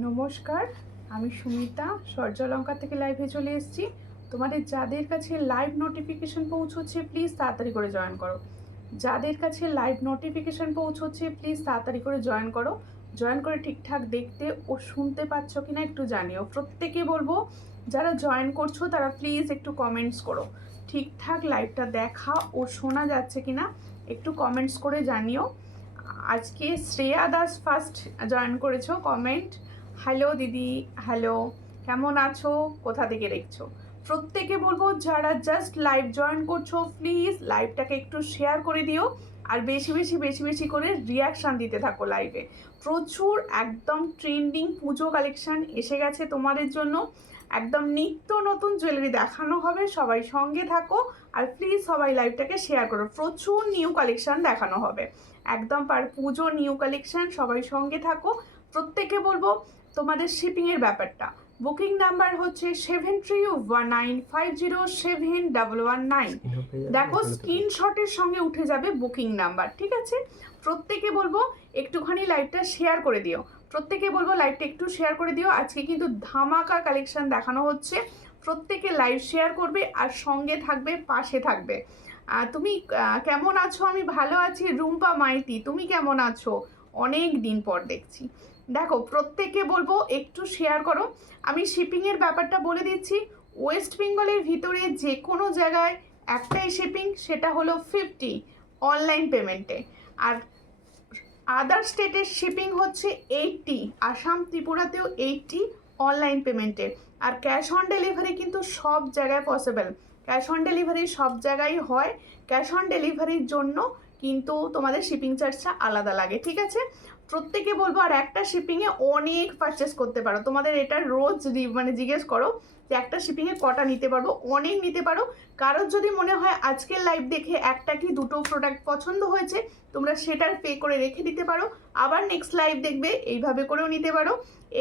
নমস্কার, আমি সুমিতা সূর্যলঙ্কা থেকে লাইভে চলে এসেছি। তোমাদের যাদের কাছে লাইভ নোটিফিকেশন পৌঁছচ্ছে প্লিজ তাড়াতাড়ি করে জয়েন করো। যাদের কাছে লাইভ নোটিফিকেশন পৌঁছচ্ছে প্লিজ তাড়াতাড়ি করে জয়েন করো। জয়েন করে ঠিকঠাক দেখতে ও শুনতে পাচ্ছ কিনা একটু জানিও। প্রত্যেকে বলবো যারা জয়েন করছো তারা প্লিজ একটু কমেন্টস করো, ঠিকঠাক লাইভটা দেখা ও শোনা যাচ্ছে কিনা একটু কমেন্টস করে জানিও। আজকে শ্রেয়া দাস ফার্স্ট জয়েন করেছো, কমেন্ট। হ্যালো দিদি, হ্যালো, কেমন আছো, কোথা থেকে দেখছো? প্রত্যেকে বলবো যারা জাস্ট লাইভ জয়েন করছো প্লিজ লাইভটাকে একটু শেয়ার করে দিও, আর বেশি বেশি বেশি বেশি করে রিয়াকশান দিতে থাকো লাইভে। প্রচুর একদম ট্রেন্ডিং পুজো কালেকশান এসে গেছে তোমাদের জন্য, একদম নিত্য নতুন জুয়েলারি দেখানো হবে। সবাই সঙ্গে থাকো আর প্লিজ সবাই লাইভটাকে শেয়ার করো। প্রচুর নিউ কালেকশান দেখানো হবে, একদম পার পুজো নিউ কালেকশান। সবাই সঙ্গে থাকো। প্রত্যেকে বলবো তোমাদের শিপিংয়ের ব্যাপারটা, বুকিং নাম্বার হচ্ছে 7319507119। দেখো স্ক্রিনশটের সঙ্গে উঠে যাবে বুকিং নাম্বার, ঠিক আছে? প্রত্যেকে বলবো একটুখানি লাইভটা শেয়ার করে দিও। প্রত্যেকে বলবো লাইভটা একটু শেয়ার করে দিও। আজকে কিন্তু ধামাকা কালেকশন দেখানো হচ্ছে। প্রত্যেকে লাইভ শেয়ার করবে আর সঙ্গে থাকবে, পাশে থাকবে। তুমি কেমন আছো? আমি ভালো আছি। রুম্পা মাইতি, তুমি কেমন আছো? অনেক দিন পর দেখছি। দেখো প্রত্যেকে বলবো একটু শেয়ার করো। আমি শিপিংয়ের ব্যাপারটা বলে দিচ্ছি। ওয়েস্ট বেঙ্গলের ভিতরে যে কোনো জায়গায় একটাই শিপিং, সেটা হলো 50 অনলাইন পেমেন্টে। আর আদার স্টেটের শিপিং হচ্ছে 80, আসাম ত্রিপুরাতেও 80 অনলাইন পেমেন্টে। আর ক্যাশ অন ডেলিভারি কিন্তু সব জায়গায় পসিবল, ক্যাশ অন ডেলিভারি সব জায়গায় হয়। ক্যাশ অন ডেলিভারির জন্য কিন্তু তোমাদের শিপিং চার্জটা আলাদা লাগে, ঠিক আছে? প্রত্যেকে বলবো আর একটা শিপিংয়ে অনেক পারচেস করতে পারো। তোমাদের এটা রোজ জিজ্ঞেস করো যে একটা শিপিংয়ে কটা নিতে পারবো। অনেক নিতে পারো। কারোর যদি মনে হয় আজকের লাইভ দেখে একটা কি দুটো প্রোডাক্ট পছন্দ হয়েছে, তোমরা সেটার পে করে রেখে দিতে পারো। আবার নেক্সট লাইভ দেখবে, এইভাবে করেও নিতে পারো।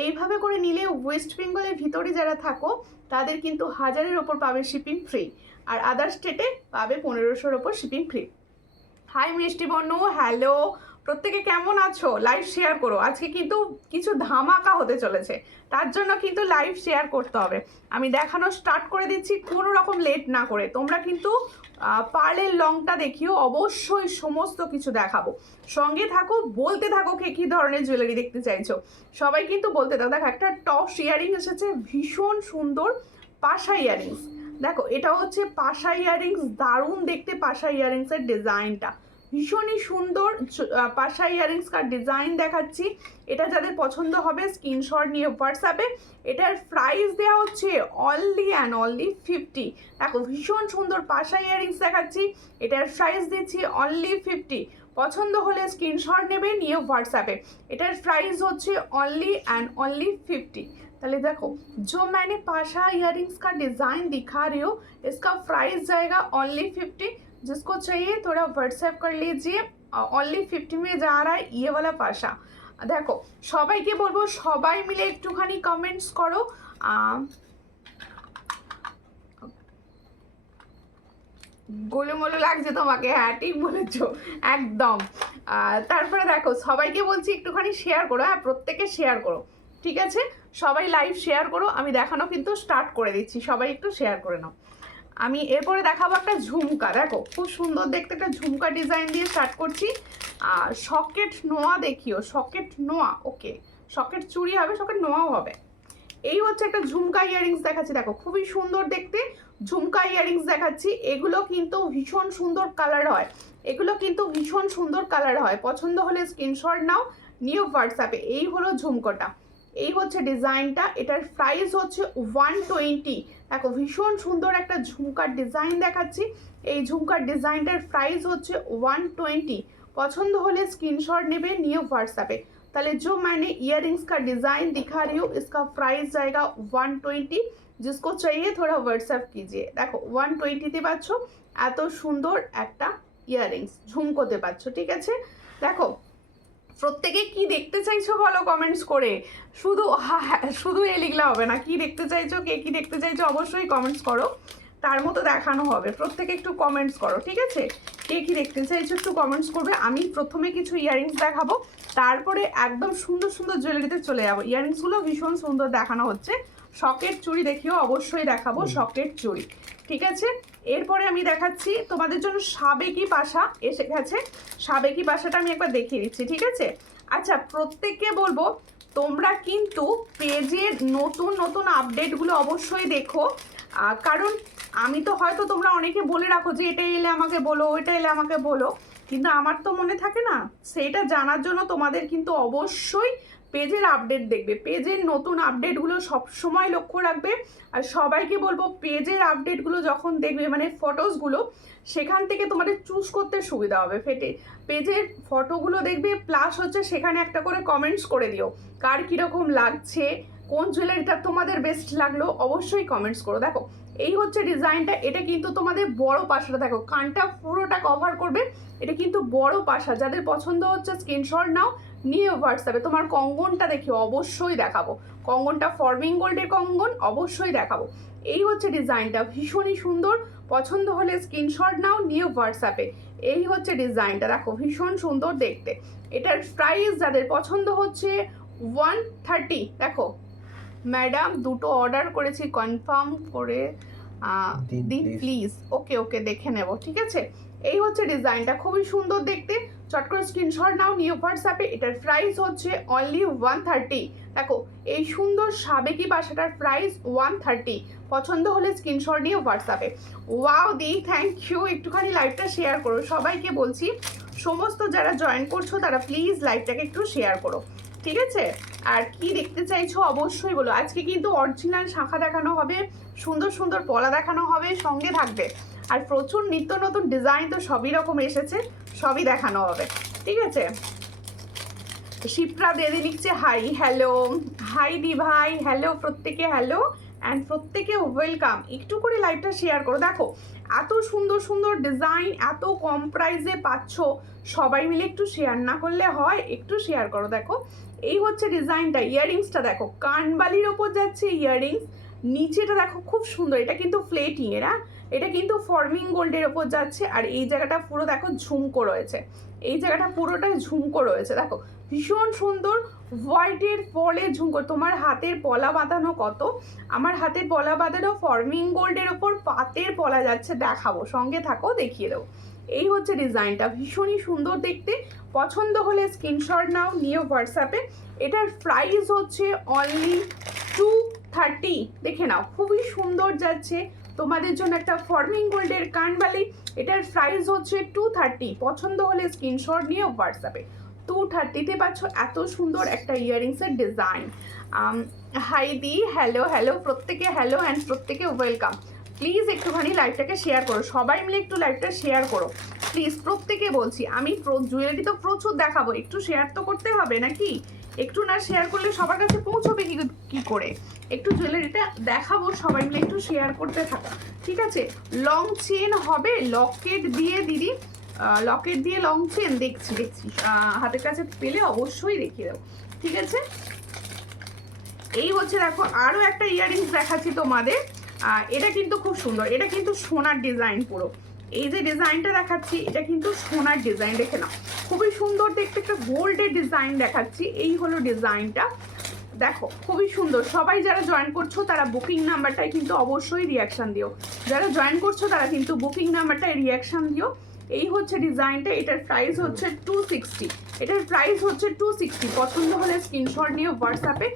এইভাবে করে নিলে ওয়েস্ট বেঙ্গলের ভিতরে যারা থাকো তাদের কিন্তু 1000-এর ওপর পাবে শিপিং ফ্রি, আর আদার স্টেটে পাবে 1500-র ওপর শিপিং ফ্রি। হাই মিষ্টি বনু, হ্যালো। প্রত্যেকে কেমন আছো? লাইভ শেয়ার করো। আজকে কিন্তু কিছু ধামাকা হতে চলেছে, তার জন্য কিন্তু লাইভ শেয়ার করতে হবে। আমি দেখানো স্টার্ট করে দিচ্ছি কোনো রকম লেট না করে। তোমরা কিন্তু পার্লের লংটা দেখিও, অবশ্যই সমস্ত কিছু দেখাবো। সঙ্গে থাকো, বলতে থাকো কে কী ধরনের জুয়েলারি দেখতে চাইছো। সবাই কিন্তু বলতে থাকো। দেখো একটা টপ ইয়ারিং এসেছে, ভীষণ সুন্দর পাশা ইয়ারিংস। দেখো এটা হচ্ছে পাশা ইয়ারিংস, দারুণ দেখতে পাশা ইয়ারিংসের ডিজাইনটা, ভীষণই সুন্দর। পাশা ইয়ারিংস কার ডিজাইন দেখাচ্ছি। এটা যাদের পছন্দ হবে স্ক্রিনশট নিয়ে হোয়াটসঅ্যাপে। এটার প্রাইস দেওয়া হচ্ছে অনলি অ্যান্ড অনলি 50। দেখো ভীষণ সুন্দর পাশা ইয়ারিংস দেখাচ্ছি, এটার প্রাইস দিচ্ছি অনলি 50। পছন্দ হলে স্ক্রিনশট নেবে, নিয়ে হোয়াটসঅ্যাপে। এটার প্রাইস হচ্ছে অনলি অ্যান্ड অনলি 50। তাহলে देखो जो मैंने पाशा इयरिंग्स का डिज़ाइन दिखा रही हूँ इसका प्राइस जाएगा ओनली 50। जिसको चाहिए थोड़ा व्हाट्सएप कर लीजिए। ओनली 50 में जा रहा है ये वाला पाशा। देखो সবাইকে বলবো সবাই মিলে একটুখানি কমেন্টস করো। গোলুমোলু লাগছে তোমাকে? হ্যাঁ ঠিক বলেছো, একদম। তারপরে দেখো সবাইকে বলছি একটুখানি শেয়ার করো। হ্যাঁ প্রত্যেকে শেয়ার করো, ঠিক আছে? সবাই লাইভ শেয়ার করো। আমি দেখানো কিন্তু স্টার্ট করে দিচ্ছি, সবাই একটু শেয়ার করে নাও। আমি এরপরে দেখাবো একটা ঝুমকা। দেখো খুব সুন্দর দেখতে একটা ঝুমকা ডিজাইন দিয়ে স্টার্ট করছি। সকেট নোয়া দেখিও, সকেট নোয়া, ওকে। সকেট চুড়ি হবে, সকেট নোয়াও হবে। এই হচ্ছে একটা ঝুমকা ইয়ারিংস দেখাচ্ছি। দেখো খুবই সুন্দর দেখতে ঝুমকা ইয়ারিংস দেখাচ্ছি। এগুলো কিন্তু ভীষণ সুন্দর কালার হয়, এগুলো কিন্তু ভীষণ সুন্দর কালার হয়। পছন্দ হলে স্ক্রিনশট নাও, নিউ হোয়াটসঅ্যাপে। এই হলো ঝুমকোটা, এই হচ্ছে ডিজাইনটা। এটার প্রাইস হচ্ছে 120। দেখো ভীষণ সুন্দর একটা ঝুমকার ডিজাইন দেখাচ্ছি। এই ঝুমকার ডিজাইনটার প্রাইস হচ্ছে 120। পছন্দ হলে স্ক্রিনশট নেবে, নিয়ে হোয়াটসঅ্যাপে। তাহলে जो मैंने इयररिंग्स का डिज़ाइन दिखा रही हूँ इसका प्राइस जाएगा 120। जिसको चाहिए थोड़ा व्हाट्सएप कीजिए। देखो 120-তে পাচ্ছ এত সুন্দর একটা ইয়াররিংস, ঝুমকোতে পাচ্ছ, ঠিক আছে? দেখো প্রত্যেকে কি দেখতে চাইছো বলো কমেন্টস করে। শুধু শুধু এ লিখলে হবে না, কি দেখতে চাইছো, কে কি দেখতে চাইছো অবশ্যই কমেন্টস করো। তার মতো দেখানো হবে। প্রত্যেকে একটু কমেন্টস করো, ঠিক আছে? কে কী দেখতে চাইছো একটু কমেন্টস করবে। আমি প্রথমে কিছু ইয়াররিংস দেখাবো, তারপরে একদম সুন্দর সুন্দর জুয়েলারিতে চলে যাবো। ইয়াররিংসগুলো ভীষণ সুন্দর দেখানো হচ্ছে। শকের চুড়ি দেখিও অবশ্যই দেখাবো, শকের চুড়ি, ঠিক আছে? এরপরে আমি দেখাচ্ছি তোমাদের জন্য সাবেকি পাশা এসে গেছে। সাবেকি পাশাটা আমি একবার দেখিয়ে দিচ্ছি, ঠিক আছে? আচ্ছা, প্রত্যেককে বলবো তোমরা কিন্তু পেজের নতুন নতুন আপডেটগুলো অবশ্যই দেখো, কারণ আমি তো হয়তো তোমরা অনেকে বলে রাখো যে এটা এলে আমাকে বলো, ওইটা এলে আমাকে বলো, কিন্তু আমার তো মনে থাকে না। সেইটা জানার জন্য তোমাদের কিন্তু অবশ্যই পেজের আপডেট দেখবে, পেজের নতুন আপডেটগুলো সবসময় লক্ষ্য রাখবে। আর সবাইকে বলবো পেজের আপডেটগুলো যখন দেখবে, মানে ফটোসগুলো, সেখান থেকে তোমাদের চুজ করতে সুবিধা হবে। পেজের ফটোগুলো দেখবে, প্লাস হচ্ছে সেখানে একটা করে কমেন্টস করে দিও কার কীরকম লাগছে, কোন জুয়েলারিটা তোমাদের বেস্ট লাগলো, অবশ্যই কমেন্টস করো। দেখো এই হচ্ছে ডিজাইনটা, এটা কিন্তু তোমাদের বড় পাশাটা, দেখো কানটা পুরোটা কভার করবে, এটা কিন্তু বড় পাশা। যাদের পছন্দ হচ্ছে স্ক্রিনশট নাও, নিয়ে হোয়াটসঅ্যাপে। তোমার কঙ্গনটা দেখি অবশ্যই দেখাবো, কঙ্গনটা ফর্মিং গোল্ডের কঙ্গন অবশ্যই দেখাবো। এই হচ্ছে ডিজাইনটা, ভীষণই সুন্দর। পছন্দ হলে স্ক্রিনশট নাও, নিয়ে হোয়াটসঅ্যাপে। এই হচ্ছে ডিজাইনটা, দেখো ভীষণ সুন্দর দেখতে। এটার প্রাইস যাদের পছন্দ হচ্ছে 130। দেখো ম্যাডাম দুটো অর্ডার করেছি, কনফার্ম করে দিন প্লিজ। ওকে ওকে, দেখে নেব, ঠিক আছে? এই হচ্ছে ডিজাইনটা, খুবই সুন্দর দেখতে। চট করে স্ক্রিনশট নাও, নিয়ে হোয়াটসঅ্যাপে। এটার প্রাইস হচ্ছে অনলি 130। দেখো এই সুন্দর সাবেকি পাশাটার প্রাইস 130। পছন্দ হলে স্ক্রিনশট নিয়ে হোয়াটসঅ্যাপে। ওয়াও দি, থ্যাংক ইউ। একটুখানি লাইভটা শেয়ার করো, সবাইকে বলছি সমস্ত যারা জয়েন করছো তারা প্লিজ লাইভটাকে একটু শেয়ার করো, ঠিক আছে? আর কি দেখতে চাইছো অবশ্যই বলো। আজকে কিন্তু অরিজিনাল শাঁখা দেখানো হবে, সুন্দর সুন্দর পলা দেখানো হবে, সঙ্গে থাকবে আর প্রচুর নিত্য নতুন ডিজাইন তো সবই রকম এসেছে, সবই দেখানো হবে, ঠিক আছে? শিপ্রা দিদি লিখছে হাই, হ্যালো, হাই দি ভাই, হ্যালো প্রত্যেকে, হ্যালো অ্যান্ড প্রত্যেকে ওয়েলকাম। একটু করে লাইভটা শেয়ার করো। দেখো এত সুন্দর সুন্দর ডিজাইন এত কম প্রাইসে পাচ্ছ, সবাই মিলে একটু শেয়ার না করলে হয়? একটু শেয়ার করো। দেখো এই হচ্ছে ডিজাইনটা, ইয়াররিংসটা দেখো কানবালির ওপর যাচ্ছে ইয়াররিংস, নিচেটা দেখো খুব সুন্দর, এটা কিন্তু প্লেটিং এর, এটা কিন্তু ফর্মিং গোল্ডের ওপর যাচ্ছে। আর এই জায়গাটা পুরো দেখো ঝুমকো রয়েছে, এই জায়গাটা পুরোটা ঝুমকো রয়েছে, দেখো ভীষণ সুন্দর। হোয়াইটের ফলে ঝুমকো, তোমার হাতের পলা বাঁধানো কত, আমার হাতের পলা বাঁধানো ফর্মিং গোল্ডের ওপর পাতের পলা যাচ্ছে, দেখাবো, সঙ্গে থাকো, দেখিয়ে দেবো। এই হচ্ছে ডিজাইনটা, ভীষণই সুন্দর দেখতে। পছন্দ হলে স্ক্রিনশট নাও, নিয়ে হোয়াটসঅ্যাপে। এটার প্রাইস হচ্ছে অনলি 230। দেখে নাও খুবই সুন্দর যাচ্ছে তোমাদের জন্য একটা ফর্মিং গোল্ডের কানবালি। এটার প্রাইস হচ্ছে 230। পছন্দ হলে স্ক্রিনশট নিয়ে হোয়াটসঅ্যাপে। 230-তে পাচ্ছ এত সুন্দর একটা ইয়াররিংসের ডিজাইন। হাই দি, হ্যালো হ্যালো প্রত্যেকে, হ্যালো অ্যান্ড প্রত্যেকে ওয়েলকাম। প্লিজ একটুখানি লাইভটাকে শেয়ার করো, সবাই মিলে একটু লাইভটা শেয়ার করো প্লিজ, প্রত্যেকে বলছি। আমি জুয়েলারি তো প্রচুর দেখাবো, একটু শেয়ার তো করতে হবে নাকি? একটু না শেয়ার করলে সবার কাছে পৌঁছবে কি করে? একটু জুয়েলারিটা দেখাবো, সবাই মিলে একটু শেয়ার করতে থাকো, ঠিক আছে? লং চেন হবে, লকেট দিয়ে দিদি, লকেট দিয়ে লং চেন দেখছি হাতের কাছে পেলে অবশ্যই দেখিয়ে দেবো, ঠিক আছে? এই হচ্ছে দেখো আরও একটা ইয়াররিংস দেখাচ্ছি তোমাদের, এটা কিন্তু খুব সুন্দর, এটা কিন্তু সোনার ডিজাইন পুরো। এই যে ডিজাইনটা দেখাচ্ছি এটা কিন্তু সোনার ডিজাইন, দেখে নাও খুবই সুন্দর দেখতে, একটা গোল্ডের ডিজাইন দেখাচ্ছি। এই হলো ডিজাইনটা, দেখো খুবই সুন্দর। সবাই যারা জয়েন করছো তারা বুকিং নাম্বারটায় কিন্তু অবশ্যই রিয়াকশান দিও, যারা জয়েন করছো তারা কিন্তু বুকিং নাম্বারটায় রিয়াকশান দিও। এই হচ্ছে ডিজাইনটা, এটার প্রাইস হচ্ছে 260। এটার प्राइस होচ্ছে 260। पसंद होले स्क्रीनशॉट नियो व्हाट्सएप पे।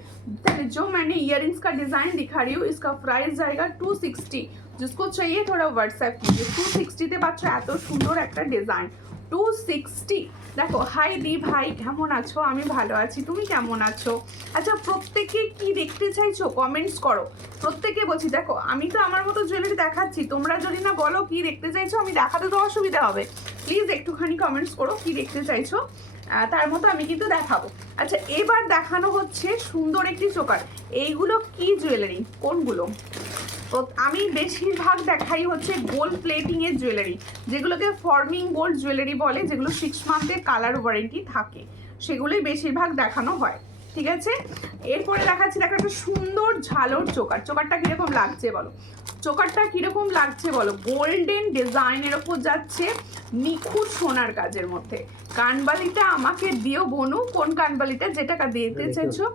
जो मैंने इयररिंग्स का डिज़ाइन दिखा रही हूँ इसका प्राइस जाएगा 260। जिसको चाहिए थोड़ा व्हाट्सएप कीजिए। 260 তে পাচ্ছ এত সুন্দর একটা ডিজাইন 260। দেখো হাই দি ভাই, কেমন আছো? আমি ভালো আছি, তুমি কেমন আছো? আচ্ছা প্রত্যেকে কি দেখতে চাইছো কমেন্টস করো, প্রত্যেকে বলছি। দেখো আমি তো আমার মতো জুয়েলারি দেখাচ্ছি, তোমরা যদি না বলো কি দেখতে চাইছো আমি দেখাতে তো অসুবিধা হবে। প্লিজ একটুখানি কমেন্টস করো কি দেখতে চাইছো, তার মতো আমি কিন্তু দেখাবো। আচ্ছা এবার দেখানো হচ্ছে সুন্দর একটি চোকার। এইগুলো কি জুয়েলারি, কোনগুলো? আমি বেশিরভাগ দেখাই হচ্ছে গোল্ড প্লেটিং এর জুয়েলারি, যেগুলোকে ফর্মিং গোল্ড জুয়েলারি বলে, যেগুলো 6 মান্থের কালার ওয়ারেন্টি থাকে, সেগুলোই বেশিরভাগ দেখানো হয়। ঠিক আছে। এরপরে দেখাচ্ছি, দেখো একটা সুন্দর ঝালর চোকার। চোকারটা কিরকম লাগছে বলো, চোকারটা কিরকম লাগছে বলো। গোল্ডেন ডিজাইনের ওপর যাচ্ছে, নিখুঁত সোনার কাজের মধ্যে। কানবালিটা আমাকে দিও বনু, কোন কানবালিটা, যেটা দিতে চাইছো।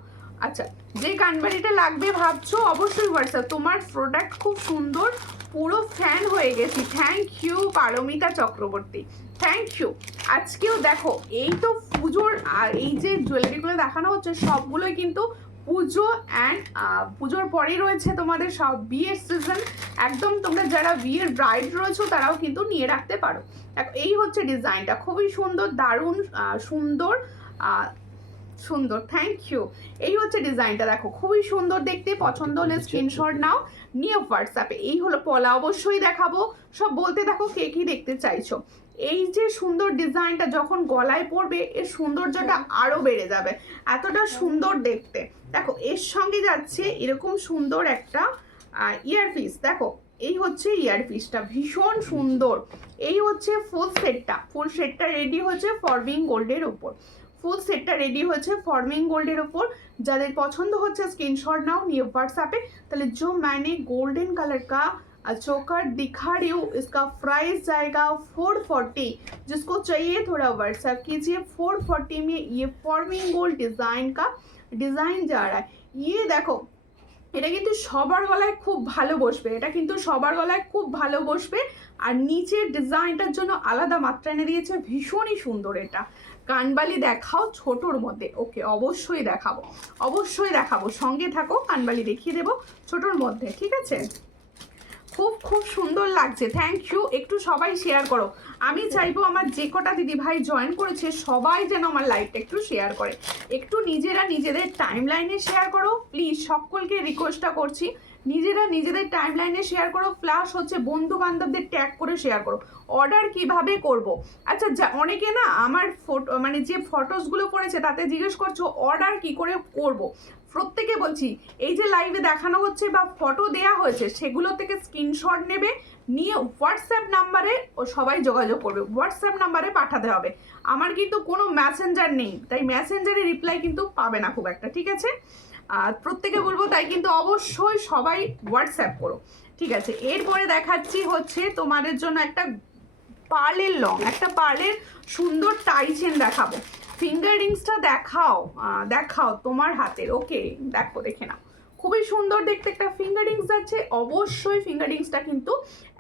আচ্ছা, যে কানবালিটা লাগবে ভাবছো অবশ্যই হোয়াটসঅ্যাপ। তোমার প্রোডাক্ট খুব সুন্দর, পুরো ফ্যান হয়ে গেছি। Thank you Paramita Chakraborty, thank you. আজকেও দেখো, এই তো পুজোর, আর এই যে জুয়েলারিগুলো দেখানো হচ্ছে সবগুলোই কিন্তু পুজো অ্যান্ড পুজোর পরেই রয়েছে তোমাদের সব বিয়ের সিজন। একদম তোমরা যারা বিয়ের ব্রাইড রয়েছো তারাও কিন্তু নিয়ে রাখতে পারো। দেখো এই হচ্ছে ডিজাইনটা, খুবই সুন্দর, দারুণ সুন্দর সুন্দর, থ্যাংক ইউ। এই হচ্ছে ডিজাইনটা, দেখো খুবই সুন্দর দেখতে। পছন্দ হলে স্ক্রিনশট নাও, নিয়ে হোয়াটসঅ্যাপে। এই হলো পলা, অবশ্যই দেখাবো। সব বলতে থাকো কে কি দেখতে চাইছো। এই যে সুন্দর ডিজাইনটা যখন গলায় পড়বে এর সৌন্দর্যটা আরো বেড়ে যাবে, এতটা সুন্দর দেখতে। দেখো এর সঙ্গে যাচ্ছে এরকম সুন্দর একটা ইয়ারপিস। দেখো এই হচ্ছে ইয়ারপিসটা, ভীষণ সুন্দর। এই হচ্ছে ফুল সেটটা, ফুল সেটটা রেডি হচ্ছে ফরমিং গোল্ডের উপর। ফুল সেটটা রেডি হয়েছে ফরমিং গোল্ডের ওপর। যাদের পছন্দ হচ্ছে স্ক্রিনশট नाउ, নিয়ে व्हाट्सएप पे। তাহলে जो मैंने गोल्डन कलर का चोकर दिखा रही हूँ, इसका प्राइस जाएगा 440। जिसको चाहिए थोड़ा व्हाट्सएप कीजिए। 440 में ये फॉर्मिंग गोल्ड डिज़ाइन का डिज़ाइन जा रहा है। ये देखो, এটা কিন্তু সবার গলায় খুব ভালো বসবে, এটা কিন্তু সবার গলায় খুব ভালো বসবে। আর নিচের ডিজাইনটার জন্য আলাদা মাত্রা এনে দিয়েছে, ভীষণই সুন্দর। এটা কানবালি দেখাও ছোটোর মধ্যে, ওকে অবশ্যই দেখাবো, অবশ্যই দেখাবো, সঙ্গে থাকো, কানবালি দেখিয়ে দেবো ছোটোর মধ্যে, ঠিক আছে। খুব খুব সুন্দর লাগছে, থ্যাংক ইউ। একটু সবাই শেয়ার করো, আমি চাইবো আমার যে কটা দিদি ভাই জয়েন করেছে সবাই যেন আমার লাইভটা একটু শেয়ার করে। একটু নিজেরা নিজেদের টাইম লাইনে শেয়ার করো প্লিজ, সকলকে রিকোয়েস্টটা করছি। নিজেরা নিজেদের টাইম লাইনে শেয়ার করো, প্লাস হচ্ছে বন্ধু বান্ধবদের ট্যাগ করে শেয়ার করো। অর্ডার কিভাবে করব, আচ্ছা অনেকে না আমার ফটো মানে যে ফটোসগুলো পড়েছে তাতে জিজ্ঞেস করছো অর্ডার কি করে করব। প্রত্যেকে বলছি, এই যে লাইভে দেখানো হচ্ছে বা ফটো দেয়া হয়েছে সেগুলো থেকে স্ক্রিনশট নেবে, নিয়ে হোয়াটসঅ্যাপ নাম্বারে ও সবাই যোগাযোগ করবে। হোয়াটসঅ্যাপ নাম্বারে পাঠাতে হবে, আমার কিন্তু কোনো মেসেঞ্জার নেই, তাই মেসেঞ্জারে রিপ্লাই কিন্তু পাবে না খুব একটা, ঠিক আছে। আর প্রত্যেকে বলবো তাই কিন্তু অবশ্যই সবাই হোয়াটসঅ্যাপ করো, ঠিক আছে। এরপরে দেখাচ্ছি হচ্ছে তোমাদের জন্য একটা পার্লের লং, একটা পার্লের সুন্দর টাই চেন দেখাবো। ফিঙ্গার রিংসটা দেখাও, দেখাও তোমার হাতের, ওকে দেখো, দেখে নাও, খুবই সুন্দর দেখতে একটা ফিঙ্গার রিংস যাচ্ছে। অবশ্যই ফিঙ্গার রিংসটা কিন্তু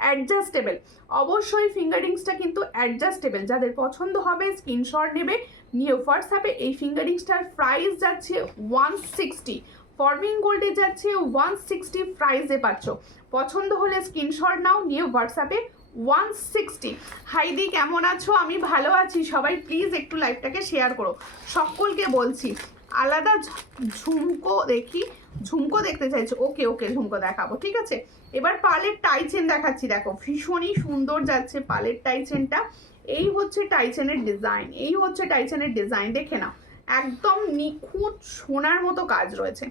অ্যাডজাস্টেবল, অবশ্যই ফিঙ্গার রিংসটা কিন্তু অ্যাডজাস্টেবল। যাদের পছন্দ হবে স্ক্রিনশট নেবে, নিয়ে হোয়াটসঅ্যাপে। এই ফিঙ্গার রিংসটার প্রাইস যাচ্ছে 160, ফরমিং গোল্ডে যাচ্ছে 160 প্রাইসে পাচ্ছ। পছন্দ হলে স্ক্রিনশট নাও, নিয়ে হোয়াটসঅ্যাপে 160। হাইদি কেমন আছো? আমি ভালো আছি, সবাই প্লিজ একটু লাইভটাকে শেয়ার করো, সকলকে বলছি। আলাদা ঝুমকো দেখি, ঝুমকো দেখতে চাইছো, ওকে ওকে ঝুমকো দেখাবো, ঠিক আছে। এবার পালের টাই চেন দেখাচ্ছি, দেখো ভীষণই সুন্দর যাচ্ছে পালের টাই চেনটা। এই হচ্ছে টাই চেনের ডিজাইন, এই হচ্ছে টাই চেনের ডিজাইন, দেখে নাও, একদম নিখুঁত সোনার মতো কাজ রয়েছে,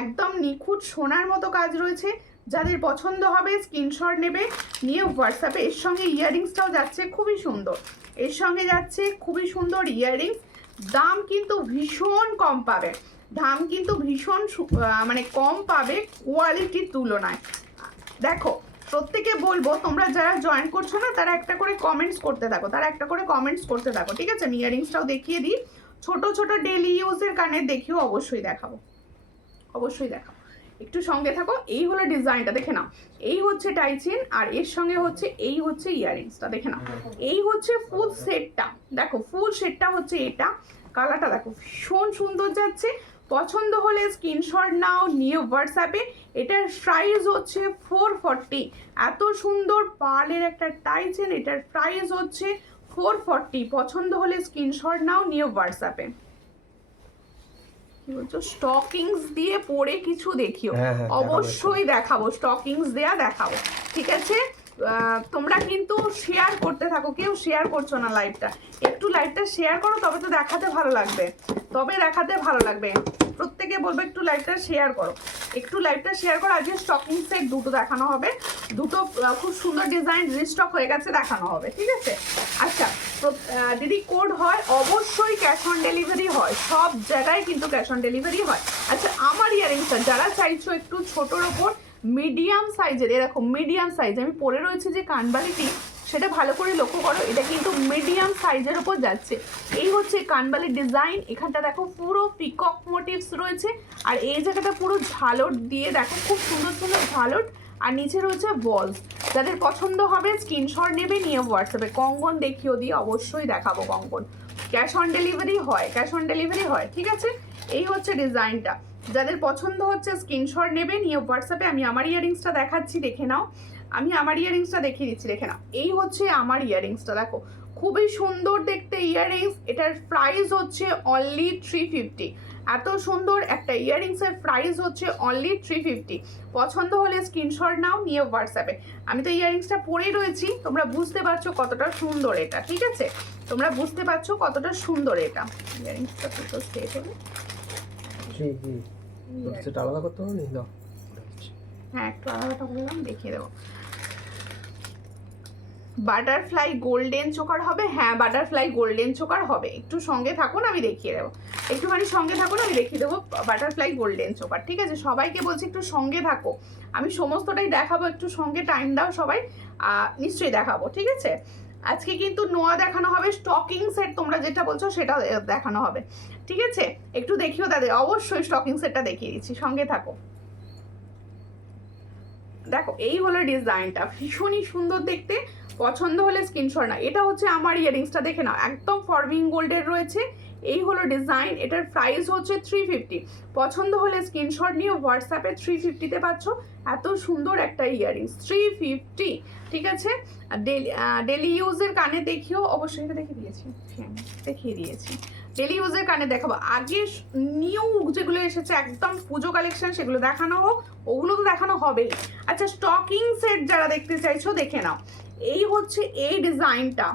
একদম নিখুঁত সোনার মতো কাজ রয়েছে। যাদের পছন্দ হবে স্ক্রিনশট নেবে, নিয়ে হোয়াটসঅ্যাপে। এর সঙ্গে ইয়াররিংসটাও যাচ্ছে খুবই সুন্দর, এর সঙ্গে যাচ্ছে খুবই সুন্দর ইয়াররিংস। দাম কিন্তু ভীষণ কম পাবে, দাম কিন্তু ভীষণ মানে কম পাবে কোয়ালিটির তুলনায়। দেখো প্রত্যেকে বলবো তোমরা যারা জয়েন করছো না তারা একটা করে কমেন্টস করতে থাকো, তারা একটা করে কমেন্টস করতে থাকো, ঠিক আছে। আমি ইয়াররিংসটাও দেখিয়ে দিই, ছোট ছোট ডেলি ইউজের কানের দেখিও অবশ্যই দেখাবো, অবশ্যই দেখাবো, একটু সঙ্গে থাকো। এই হলো ডিজাইনটা, দেখে নাও, এই হচ্ছে টাই চেন, আর এর সঙ্গে হচ্ছে এই হচ্ছে ইয়াররিংসটা, দেখে নাও। এই হচ্ছে ফুল সেটটা, দেখো ফুল সেটটা হচ্ছে এটা, কালারটা দেখো ভীষণ সুন্দর যাচ্ছে। পছন্দ হলে স্ক্রিনশট নাও, নিয়ে হোয়াটসঅ্যাপে। এটার প্রাইস হচ্ছে 440। এত সুন্দর পার্লের একটা টাই চেন, এটার প্রাইস হচ্ছে 440। পছন্দ হলে স্ক্রিনশট নাও, নিয়ে হোয়াটসঅ্যাপে। কি বলছো, স্টকিংস দিয়ে পরে কিছু দেখিও, অবশ্যই দেখাবো, স্টকিংস দেয়া দেখাবো, ঠিক আছে। তোমরা কিন্তু শেয়ার করতে থাকো, কেউ শেয়ার করছো না লাইভটা, একটু লাইভটা শেয়ার করো, তবে তো দেখাতে ভালো লাগবে, তবে দেখাতে ভালো লাগবে। প্রত্যেকে বলবো একটু লাইভটা শেয়ার করো, একটু লাইভটা শেয়ার করো। আজকে স্টকিং সেট দুটো দেখানো হবে, দুটো খুব সুন্দর ডিজাইন রিস্টক হয়ে গেছে, দেখানো হবে, ঠিক আছে। আচ্ছা দিদি কোড হয়, অবশ্যই ক্যাশ অন ডেলিভারি হয়, সব জায়গায় কিন্তু ক্যাশ অন ডেলিভারি হয়। আচ্ছা আমার ইয়ারিংসটা যারা চাইছো একটু ছোটোর ওপর মিডিয়াম সাইজের, এরকম মিডিয়াম সাইজ আমি পরে রয়েছে যে কানবালিটি, সেটা ভালো করে লক্ষ্য করো, এটা কিন্তু মিডিয়াম সাইজের ওপর যাচ্ছে। এই হচ্ছে কানবালির ডিজাইন, এখানটা দেখো পুরো পিকক মোটিভস রয়েছে, আর এই জায়গাটা পুরো ঝালট দিয়ে দেখো খুব সুন্দর সুন্দর ঝালট, আর নিচে রয়েছে বলস। যাদের পছন্দ হবে স্ক্রিনশট নেবে, নিয়ে হোয়াটসঅ্যাপে। কঙ্কন দেখিও দিয়ে অবশ্যই দেখাবো কঙ্কন, ক্যাশ অন ডেলিভারি হয়, ক্যাশ অন ডেলিভারি হয়, ঠিক আছে। এই হচ্ছে ডিজাইনটা, যাদের পছন্দ হচ্ছে স্ক্রিনশট নেবে, নিয়ে হোয়াটসঅ্যাপে। আমি আমার ইয়ারিংসটা দেখাচ্ছি, দেখে নাও, আমি আমার ইয়ারিংসটা দেখিয়ে দিচ্ছি, দেখে নাও। এই হচ্ছে আমার ইয়ারিংসটা, দেখো খুবই সুন্দর দেখতে ইয়াররিংস। এটার প্রাইস হচ্ছে অনলি 350। এত সুন্দর একটা ইয়াররিংসের প্রাইস হচ্ছে অনলি 350। পছন্দ হলে স্ক্রিনশট নাও, নিয়ে হোয়াটসঅ্যাপে। আমি তো ইয়াররিংসটা পরেই রয়েছি, তোমরা বুঝতে পারছো কতটা সুন্দর এটা, ঠিক আছে, তোমরা বুঝতে পারছো কতটা সুন্দর এটা। ইয়াররিংসটা তো সেট হলো, আলাদা করতে হবে না? হ্যাঁ একটু আলাদাটা বললাম, দেখিয়ে দেবো। বাটারফ্লাই গোল্ডেন চোকার হবে, হ্যাঁ বাটারফ্লাই গোল্ডেন চোকার হবে। একটু সঙ্গে থাকুন, আমি দেখিয়ে দেবো, একটুখানি সঙ্গে থাকুন, আমি দেখিয়ে দেবো বাটারফ্লাই গোল্ডেন চোকার, ঠিক আছে। সবাইকে বলছি একটু সঙ্গে থাকো, আমি সমস্তটাই দেখাবো, একটু সঙ্গে টাইম দাও সবাই, নিশ্চয়ই দেখাবো, ঠিক আছে। আজকে কিন্তু নোয়া দেখানো হবে, স্টকিং সেট তোমরা যেটা বলছো সেটা দেখানো হবে, ঠিক আছে। একটু দেখিও তাদের, অবশ্যই স্টকিং সেটটা দেখিয়ে দিচ্ছি, সঙ্গে থাকো। দেখো এই হলো ডিজাইনটা, ভীষণই সুন্দর দেখতে, পছন্দ হলে স্ক্রিনশট না। এটা হচ্ছে আমার ইয়ারিংসটা, দেখে নাও একদম ফরবিং গোল্ডের রয়েছে। এই হলো ডিজাইন, এটার প্রাইস হচ্ছে 350। পছন্দ হলে স্ক্রিনশট নিয়ে হোয়াটসঅ্যাপে 350-তে পাচ্ছ। এত সুন্দর একটা ইয়ারিংস 350, ঠিক আছে। ডেলি ইউজের কানে দেখিও, অবশ্যই এটা দেখিয়ে দিয়েছি, দেখিয়ে দিয়েছি। ডেলি ইউজের কানে দেখাবো, আগে নিউ যেগুলো এসেছে একদম পুজো কালেকশন সেগুলো দেখানো হোক, ওগুলো তো দেখানো হবেই। আচ্ছা স্টকিং সেট যারা দেখতে চাইছো দেখে নাও, এই হচ্ছে এই ডিজাইনটা,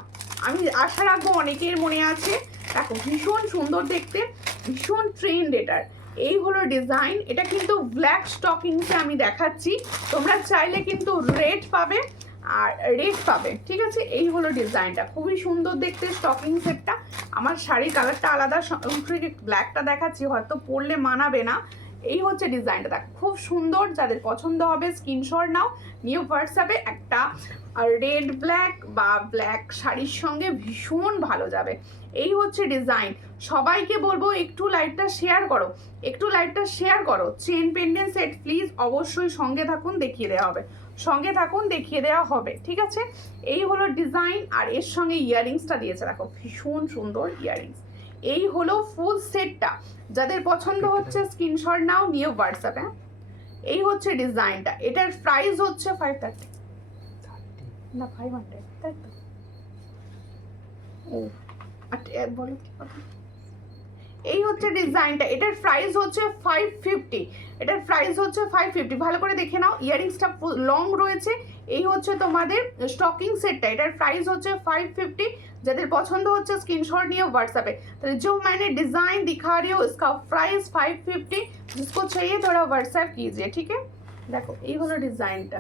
আমি আশা রাখবো অনেকের মনে আছে। দেখো ভীষণ সুন্দর দেখতে, ভীষণ ট্রেন্ড এটার। এই হলো ডিজাইন, এটা কিন্তু ব্ল্যাক স্টকিংসে আমি দেখাচ্ছি, তোমরা চাইলে কিন্তু রেড পাবে আর রেড পাবে, ঠিক আছে। এই হলো ডিজাইনটা, খুবই সুন্দর দেখতে স্টকিং সেটটা। আমার শাড়ির কালারটা আলাদা, ব্ল্যাকটা দেখাচ্ছি, হয়তো পরলে মানাবে না। এই হচ্ছে ডিজাইনটা, দেখো খুব সুন্দর, যাদের পছন্দ হবে স্ক্রিনশট নাও, নিউ হোয়াটসঅ্যাপে। একটা রেড ব্ল্যাক বা ব্ল্যাক শাড়ির সঙ্গে ভীষণ ভালো যাবে। এই হচ্ছে ডিজাইন, সবাইকে বলবো একটু লাইভটা শেয়ার করো, একটু লাইভটা শেয়ার করো। চেন পেন্ডেন্ট সেট প্লিজ অবশ্যই সঙ্গে থাকুন, দেখিয়ে দেওয়া হবে, সঙ্গে থাকুন, দেখিয়ে দেওয়া হবে, ঠিক আছে। এই হলো ডিজাইন, আর এর সঙ্গে ইয়াররিংসটা দিয়েছে, দেখো ভীষণ সুন্দর ইয়াররিংস। এই হলো ফুল সেটটা, যাদের পছন্দ হচ্ছে স্ক্রিনশট নাও, নিয়ে হোয়াটসঅ্যাপে। এই হচ্ছে ডিজাইনটা, এটার প্রাইস হচ্ছে 530 না 500, তাই তো? ও আচ্ছা বলো কি কথা। এই হচ্ছে ডিজাইনটা, এটার প্রাইস হচ্ছে 550, এটার প্রাইস হচ্ছে 550। ভালো করে দেখে নাও, ইয়ারিংসটা লং রয়েছে। এই হচ্ছে তোমাদের স্টকিং সেটটা, এটার প্রাইস হচ্ছে 550। যাদের পছন্দ হচ্ছে স্ক্রিনশট নিয়ে व्हाट्सएप तो जो मैंने डिज़ाइन दिखा रही हूँ इसका प्राइस 550, जिसको चाहिए थोड़ा व्हाट्सएप कीजिए, ठीक है। देखो ये हलो डिज़ाइनটা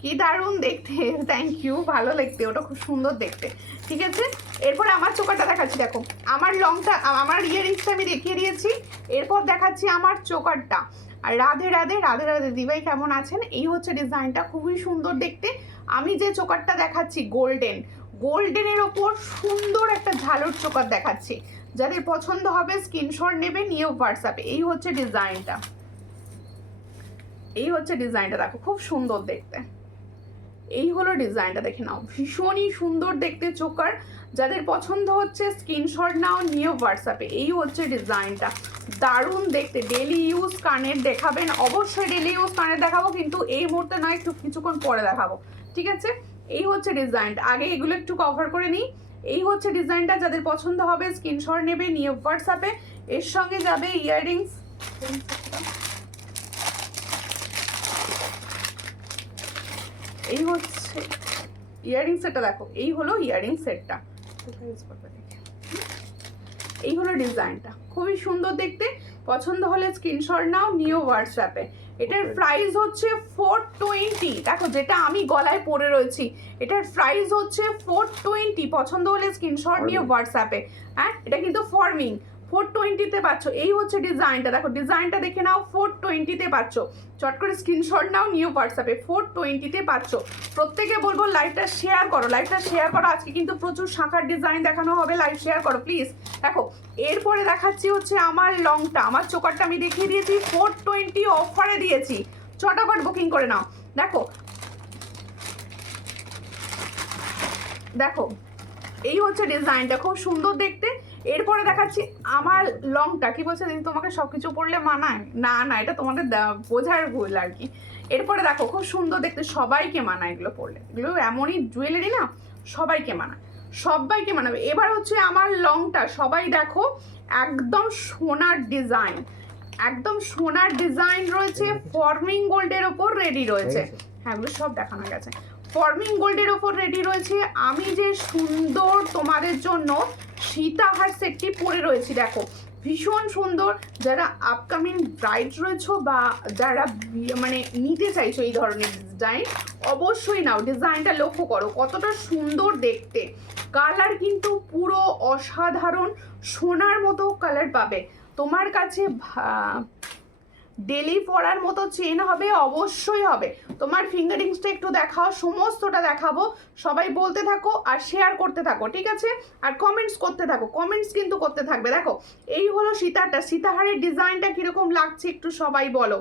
কি দারুণ দেখতে, থ্যাংক ইউ, ভালো লাগতে, ওটা খুব সুন্দর দেখতে, ঠিক আছে। এরপরে আমার চোকারটা দেখাচ্ছি, দেখো আমার লংটা, আমার ইয়ারিংসটা আমি দেখিয়ে দিয়েছি, এরপর দেখাচ্ছি আমার চোকারটা। আর রাধে রাধে রাধে রাধে দিভাই কেমন আছেন। এই হচ্ছে ডিজাইনটা, খুবই সুন্দর দেখতে। আমি যে চোকারটা দেখাচ্ছি গোল্ডেন, গোল্ডেনের ওপর সুন্দর একটা ঝালর চোকার দেখাচ্ছি, যাদের পছন্দ হবে স্ক্রিনশট নেবে, নিয়ে হোয়াটসঅ্যাপে। এই হচ্ছে ডিজাইনটা, এই হচ্ছে ডিজাইনটা, দেখো খুব সুন্দর দেখতে। এই হলো ডিজাইনটা, দেখে নাও ভীষণই সুন্দর দেখতে চোকার, যাদের পছন্দ হচ্ছে স্ক্রিনশট নাও, নিয়ে হোয়াটসঅ্যাপে। এই হচ্ছে ডিজাইনটা, দারুণ দেখতে। ডেলি ইউজ কানের দেখাবেন, অবশ্যই ডেলি ইউজ কানের দেখাবো, কিন্তু এই মুহূর্তে নয়, একটু কিছুক্ষণ পরে দেখাবো, ঠিক আছে। এই হচ্ছে ডিজাইনটা, আগে এগুলো একটু কভার করে নিই। এই হচ্ছে ডিজাইনটা, যাদের পছন্দ হবে স্ক্রিনশট নেবে, নিয়ে হোয়াটসঅ্যাপে। এর সঙ্গে যাবে ইয়াররিংস, এই হচ্ছে ইয়ারিং সেটটা, দেখো এই হলো ইয়ারিং সেটটা, এই হলো ডিজাইনটা, খুবই সুন্দর দেখতে। পছন্দ হলে স্ক্রিনশট নাও, নিও হোয়াটসঅ্যাপে। এটার প্রাইস হচ্ছে 420। দেখো যেটা আমি গলায় পরে রয়েছি, এটার প্রাইস হচ্ছে 420। পছন্দ হলে স্ক্রিনশট নিও হোয়াটসঅ্যাপে। হ্যাঁ, এটা কিন্তু ফর্মিং 420-তে পাচ্ছ। এই হচ্ছে ডিজাইনটা, দেখো ডিজাইনটা দেখে নাও, 420-তে পাচ্ছ। চট করে স্ক্রিনশট নাও, নিও হোয়াটসঅ্যাপে। 420-তে পাচ্ছ। প্রত্যেকে বলবো লাইভটা শেয়ার করো, লাইভটা শেয়ার করো। আজকে কিন্তু প্রচুর শাখার ডিজাইন দেখানো হবে, লাইভ শেয়ার করো প্লিজ। দেখো এরপরে দেখাচ্ছি হচ্ছে আমার লংটা, আমার চোকারটা আমি দেখিয়ে দিয়েছি, 420 অফারে দিয়েছি। চটাপট বুকিং করে নাও। দেখো দেখো এই হচ্ছে ডিজাইনটা, খুব সুন্দর দেখতে। এরপরে দেখাচ্ছি আমার লংটা। কি বলছে দিদি, তোমাকে সব কিছু পরলে মানায়? না না, এটা তোমাদের বোঝার ভুল আর কি। এরপরে দেখো খুব সুন্দর দেখতে, সবাইকে মানায় এগুলো পরলে। এগুলো এমনই জুয়েলারি না, সবাইকে মানায়, সবাইকে মানাবে। এবার হচ্ছে আমার লংটা, সবাই দেখো একদম সোনার ডিজাইন, একদম সোনার ডিজাইন রয়েছে, ফর্মিং গোল্ডের ওপর রেডি রয়েছে। হ্যাঁ, এগুলো সব দেখানো গেছে, ফর্মিং গোল্ডের ওপর রেডি রয়েছে। আমি যে সুন্দর তোমাদের জন্য সীতাহার সেটটি পরে রয়েছি, দেখো ভীষণ সুন্দর। যারা আপকামিং ব্রাইড রয়েছো বা যারা মানে নিতে চাইছো এই ধরনের ডিজাইন, অবশ্যই নাও। ডিজাইনটা লক্ষ্য করো কতটা সুন্দর দেখতে, কালার কিন্তু পুরো অসাধারণ সোনার মতো কালার পাবে। তোমার কাছে ডেলি পরার মতো চেন হবে, অবশ্যই হবে। তোমার ফিঙ্গারিংসটা একটু দেখাও, সমস্তটা দেখাবো। সবাই বলতে থাকো আর শেয়ার করতে থাকো, ঠিক আছে? আর কমেন্টস করতে থাকো, কমেন্টস কিন্তু করতে থাকবে। দেখো এই হলো সীতাহারটা, সীতাহারের ডিজাইনটা কিরকম লাগছে একটু সবাই বলো।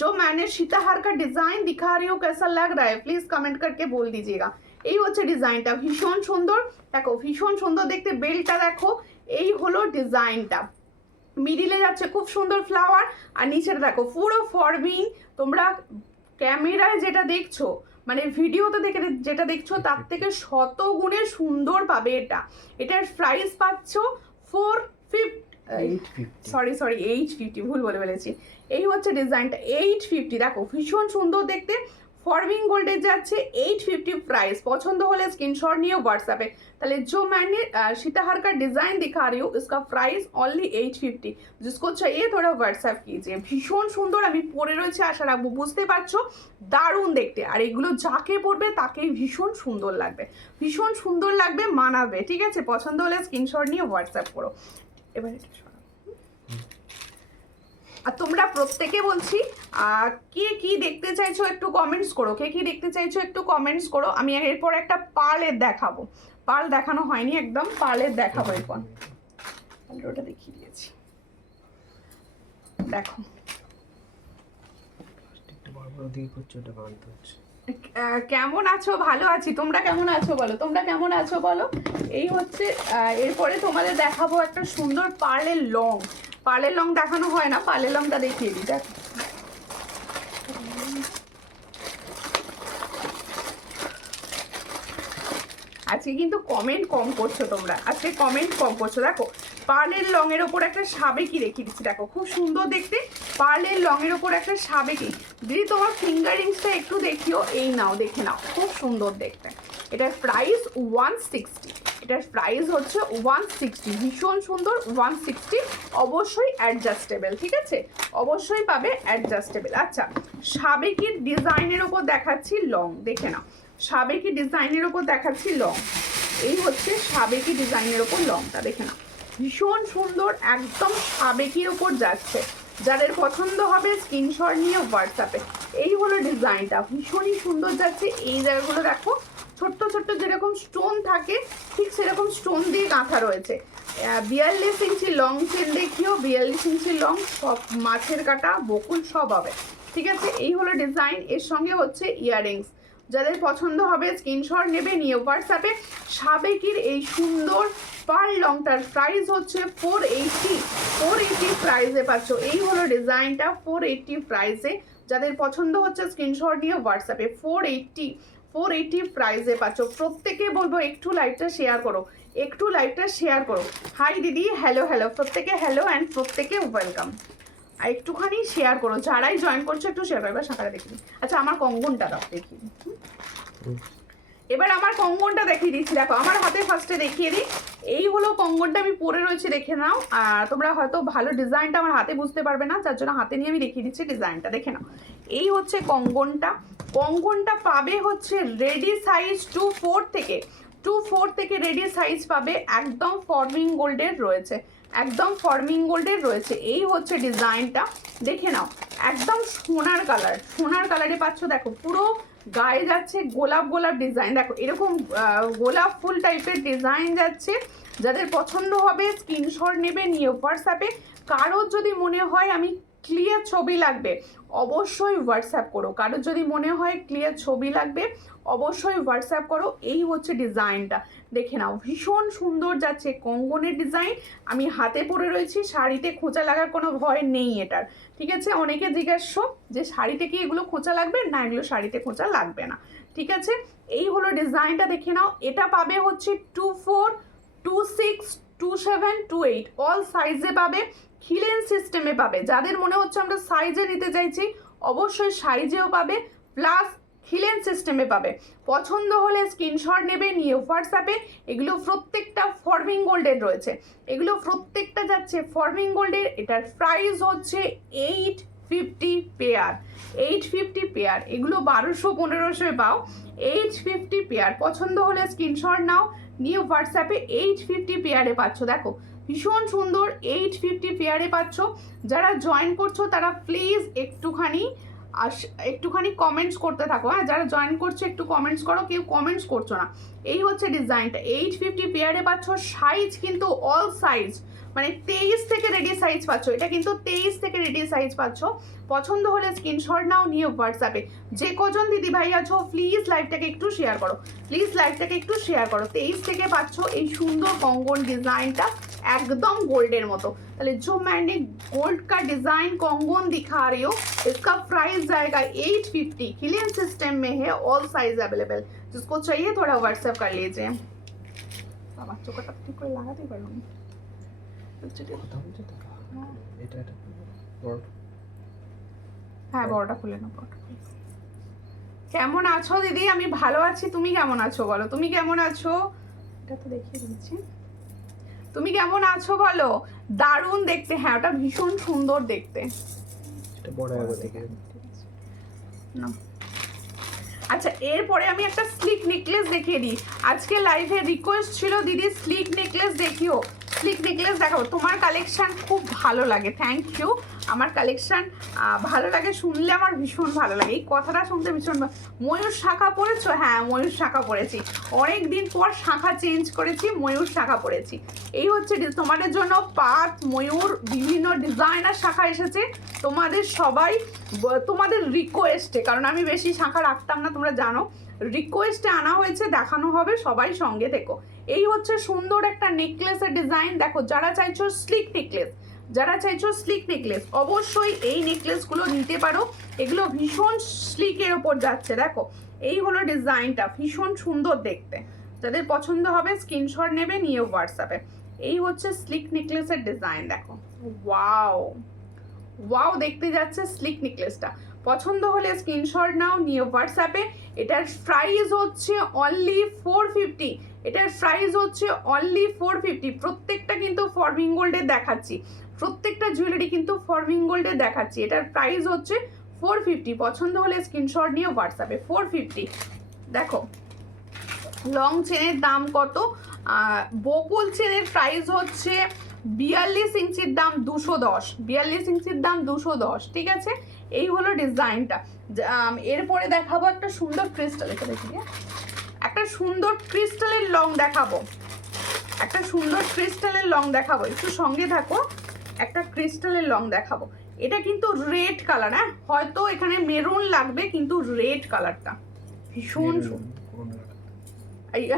जो मैंने सीताहार का डिजाइन दिखा रही हूँ कैसा लग रहा है, प्लीज कमेंट करके बोल दीजिएगा। এই হচ্ছে ডিজাইনটা, ভীষণ সুন্দর। দেখো ভীষণ সুন্দর দেখতে, বেলটা দেখো, এই হলো ডিজাইনটা। মিডিলে যাচ্ছে খুব সুন্দর ফ্লাওয়ার, আর নিচেটা দেখো পুরো ফর্মিং। তোমরা ক্যামেরায় যেটা দেখছো, মানে ভিডিওতে দেখে যেটা দেখছো, তার থেকে শত গুণে সুন্দর পাবে এটা। এটার প্রাইস পাচ্ছ 850, ভুল বলে ফেলেছি। এই হচ্ছে ডিজাইনটা 850। দেখো ভীষণ সুন্দর দেখতে, फॉर्मिंग गोल्डेज जाच्छे 850 प्राइस। पसंद होले स्क्रीनशॉट नियो व्हाट्सएपे। ताहले जो मैंने सीताहार का डिजाइन दिखा रही हूँ इसका प्राइस ओनली 850। जिसको चाहिए थोड़ा व्हाट्सएप कीजिए। भीषण सुंदर आमी परे रयेछि, आशा राखबो बुझते पारछो, दारुण देखते। और एगुलो जाके पड़बे ताकेई भीषण सुंदर लागबे, भीषण सुंदर लागबे, मानाबे। ठीक आछे, पसंद होले स्क्रीनशॉट निये व्हाट्सएप करो। एबारे আর তোমরা প্রত্যেকে বলছি কে কি দেখতে চাইছো একটু কমেন্টস করো, কে কি দেখতে চাইছো একটু কমেন্টস করো। আমি এরপর একটা পার্লের দেখাবো, পার্ল দেখানো হয়নি একদম, পার্লের দেখাবো এরপর। ওটা দেখিয়ে দিয়েছি, দেখো কেমন আছো? ভালো আছি, তোমরা কেমন আছো বলো, তোমরা কেমন আছো বলো। এই হচ্ছে এরপরে তোমাদের দেখাবো একটা সুন্দর পার্লের লং। পার্লের লং দেখানো হয় না, পার্লের লংটা দেখিয়ে দিই। দেখো আজকে কিন্তু কমেন্ট কম করছো তোমরা, আজকে কমেন্ট কম করছো। দেখো পার্লের লং এর ওপর একটা সাবেকি রেখে দিচ্ছি, দেখো খুব সুন্দর দেখতে। পার্লের লং এর ওপর একটা সাবেকি। দিদি তোমার ফিঙ্গারিংসটা একটু দেখিও, এই নাও দেখে নাও, খুব সুন্দর দেখতে। এটার প্রাইস 160, এটার প্রাইস হচ্ছে 160, ভীষণ সুন্দর 160। অবশ্যই অ্যাডজাস্টেবল, ঠিক আছে, অবশ্যই পাবে অ্যাডজাস্টেবল। আচ্ছা, সাবেকির ডিজাইনের ওপর দেখাচ্ছি লং, দেখে নাও। সাবেকি ডিজাইনের ওপর দেখাচ্ছি লং, এই হচ্ছে সাবেকি ডিজাইনের ওপর লংটা, দেখে নাও ভীষণ সুন্দর, একদম সাবেকির ওপর যাচ্ছে। যাদের পছন্দ হবে স্ক্রিনশট নিয়ে হোয়াটসঅ্যাপে। এই হলো ডিজাইনটা, ভীষণই সুন্দর যাচ্ছে। এই জায়গাগুলো দেখো ছোট্ট ছোট্ট যেরকম স্টোন থাকে ঠিক সেরকম স্টোন দিয়ে গাঁথা রয়েছে। 42 ইঞ্চি লং চেন দেখিও, 42 ইঞ্চি লং, সব মাছের কাটা বকুল সব হবে, ঠিক আছে। এই হলো ডিজাইন, এর সঙ্গে হচ্ছে ইয়াররিংস। যাদের পছন্দ হবে স্ক্রিনশট নেবে নিয়ে হোয়াটসঅ্যাপে। সাবেকির এই সুন্দর পার্ল লংটার প্রাইস হচ্ছে 480 প্রাইসে পাচ্ছ। এই হলো ডিজাইনটা 480 প্রাইসে। যাদের পছন্দ হচ্ছে স্ক্রিনশট নিয়ে হোয়াটসঅ্যাপে 480 প্রাইসে পাচ্ছ। প্রত্যেকে বলবো একটু লাইভটা শেয়ার করো, একটু লাইভটা শেয়ার করো। হাই দিদি, হ্যালো হ্যালো, প্রত্যেকে হ্যালো অ্যান্ড প্রত্যেকে ওয়েলকাম। আর একটুখানি শেয়ার করো, যারাই জয়েন করছো একটু শেয়ার করো। এবার শাখাটা দেখি। আচ্ছা, আমার কঙ্গনটা দাও দেখি। এবার আমার কঙ্গনটা দেখিয়ে দিচ্ছি, দেখো আমার হাতে ফার্স্টে দেখিয়ে দিই। এই হলো কঙ্গনটা, আমি পরে রয়েছে, দেখে নাও। আর তোমরা হয়তো ভালো ডিজাইনটা আমার হাতে বুঝতে পারবে না, যার জন্য হাতে নিয়ে আমি দেখিয়ে দিচ্ছি ডিজাইনটা, দেখে নাও। এই হচ্ছে কঙ্গনটা। কঙ্গনটা পাবে হচ্ছে রেডি সাইজ 2-4 থেকে রেডি সাইজ পাবে, একদম ফর্মিং গোল্ডের রয়েছে, একদম ফর্মিং গোল্ডের রয়েছে। এই হচ্ছে ডিজাইনটা, দেখে নাও, একদম সোনার কালার, সোনার কালারে পাচ্ছ। দেখো পুরো গায়ে যাচ্ছে গোলাপ গোলাপ ডিজাইন, দেখো এরকম গোলাপ ফুল টাইপের ডিজাইন যাচ্ছে। যাদের পছন্দ হবে স্ক্রিনশট নেবে, নিয়ে হোয়াটসঅ্যাপে। কারোর যদি মনে হয় আমি ক্লিয়ার ছবি লাগবে, অবশ্যই হোয়াটসঅ্যাপ করো। কারোর যদি মনে হয় ক্লিয়ার ছবি লাগবে, অবশ্যই হোয়াটসঅ্যাপ করো। এই হচ্ছে ডিজাইনটা, দেখে নাও, ভীষণ সুন্দর যাচ্ছে কঙ্গনের ডিজাইন। আমি হাতে পরে রয়েছি, শাড়িতে খোঁচা লাগার কোনো ভয় নেই এটার, ঠিক আছে। অনেকে জিজ্ঞাসা যে শাড়িতে কি এগুলো খোঁচা লাগবে, না এগুলো শাড়িতে খোঁচা লাগবে না, ঠিক আছে। এই হলো ডিজাইনটা, দেখে নাও। এটা পাবে হচ্ছে 2-4, 2-6, 2-7, 2-8 অল সাইজে পাবে, খিলেন সিস্টেমে পাবে। যাদের মনে হচ্ছে আমরা সাইজে নিতে চাইছি, অবশ্যই সাইজেও পাবে, প্লাস খিলেন সিস্টেমে পাবে। পছন্দ হলে স্ক্রিনশট নেবে, নিয়ে হোয়াটসঅ্যাপে। এগুলো প্রত্যেকটা ফর্মিং গোল্ডের রয়েছে, এগুলো প্রত্যেকটা যাচ্ছে ফর্মিং গোল্ডের। এটার প্রাইস হচ্ছে 850 পেয়ার, 850 পেয়ার। এগুলো 1200-1500 পাও, 850 পেয়ার। পছন্দ হলে স্ক্রিনশট নাও, নিয়ে হোয়াটসঅ্যাপে 850 পেয়ারে পাচ্ছ। দেখো ভীষণ সুন্দর, 850 পেয়ারে পাচ্ছ। যারা জয়েন করছো তারা প্লিজ একটুখানি কমেন্টস করতে থাকো, হ্যাঁ। যারা জয়েন করছো একটু কমেন্টস করো, কেউ কমেন্টস করছো না। এই হচ্ছে ডিজাইনটা, 850 পেয়ারে পাচ্ছ। সাইজ কিন্তু অল সাইজ, মানে 23 থেকে রেডি সাইজ পাচ্ছ, এটা কিন্তু 23 থেকে রেডি সাইজ পাচ্ছ। পছন্দ হলে স্ক্রিনশট নাও, নিয়ে হোয়াটসঅ্যাপে। যে কজন দিদি ভাই আছো প্লিজ লাইভটাকে একটু শেয়ার করো, প্লিজ লাইভটাকে একটু শেয়ার করো। 23 থেকে পাচ্ছ এই সুন্দর কঙ্গন डिजाइनটা, एकदम गोल्डर मतो। ताहले जो मैंने गोल्ड का डिजाइन कंगन दिखा रही हूँ, इसका प्राइस जाएगा 850। किलियन सिस्टम में है, ऑल साइज अवेलेबल। जिसको चाहिए थोड़ा व्हाट्सएप कर लीजिए। बाबा चोखा ठीक করে লাগাতে পারলাম না। হ্যাঁ বড়টা খুলে নাও, বড়টা। কেমন আছো দিদি? আমি ভালো আছি, তুমি কেমন আছো বলো? তুমি কেমন আছো? এটা তো দেখিয়ে দিচ্ছি। তুমি কেমন আছো বলো? দারুণ দেখতে, হ্যাঁ ওটা ভীষণ সুন্দর দেখতে। এটা বড় হবে দেখে না। আচ্ছা এরপরে আমি একটা স্লিক নেকলেস দেখিয়ে দিই। আজকে লাইভে রিকোয়েস্ট ছিল দিদি স্লিক নেকলেস দেখিও, স্লিক নেকলেস দেখাও। তোমার কালেকশন খুব ভালো লাগে, থ্যাংক ইউ। আমার কালেকশন ভালো লাগে, শুনলে আমার ভীষণ ভালো লাগে, এই কথাটা শুনতে ভীষণ। ময়ূর শাখা পরেছো? হ্যাঁ ময়ূর শাখা পরেছি, অনেক দিন পর শাখা চেঞ্জ করেছি, ময়ূর শাখা পরেছি। এই হচ্ছে তোমাদের জন্য পাত ময়ূর বিভিন্ন ডিজাইনার শাখা এসেছে তোমাদের সবাই, তোমাদের রিকোয়েস্টে, কারণ আমি বেশি শাখা রাখতাম না তোমরা জানো, রিকোয়েস্টে আনা হয়েছে, দেখানো হবে, সবাই সঙ্গে থেকো। এই হচ্ছে সুন্দর একটা নেকলেসের ডিজাইন। দেখো যারা চাইছো স্লিক নেকলেস, যারা চাইছো স্লিক নেকলেস অবশ্যই এই নেকলেসগুলো নিতে পারো। এগুলো ভীষণ স্লিকের ওপর যাচ্ছে, দেখো এই হলো ডিজাইনটা, ভীষণ সুন্দর দেখতে। যাদের পছন্দ হবে স্ক্রিনশট নেবে, নিয়ে হোয়াটসঅ্যাপে। এই হচ্ছে স্লিক নেকলেসের ডিজাইন, দেখো ওয়াও ওয়াও দেখতে যাচ্ছে স্লিক নেকলেসটা। পছন্দ হলে স্ক্রিনশট নাও, নিয়ে হোয়াটসঅ্যাপে। এটার প্রাইস হচ্ছে অনলি 450, এটার প্রাইস হচ্ছে অনলি 450। প্রত্যেকটা কিন্তু ফর্মিং গোল্ডের দেখাচ্ছি, প্রত্যেকটা জুয়েলারি কিন্তু ফর্মিং গোল্ডের দেখাচ্ছি। এটার প্রাইস হচ্ছে 450। পছন্দ হলে স্ক্রিনশট নিয়ে হোয়াটসঅ্যাপে। 450। দেখো লং চেনের দাম কত? বকুল চেনের প্রাইস হচ্ছে 42 ইঞ্চির দাম 210, 42 ইঞ্চির দাম 210, ঠিক আছে। এই হলো ডিজাইনটা। এরপরে দেখাবো একটা সুন্দর ক্রিস্টাল, এটা দেখিয়ে একটা সুন্দর ক্রিস্টালের লং দেখাবো, একটা সুন্দর ক্রিস্টালের লং দেখাবো, একটু সঙ্গে থাকো। একটা ক্রিস্টালের লং দেখাবো, এটা কিন্তু রেড কালার, হ্যাঁ হয়তো এখানে মেরুন লাগবে কিন্তু রেড কালারটা ভীষণ সুন্দর।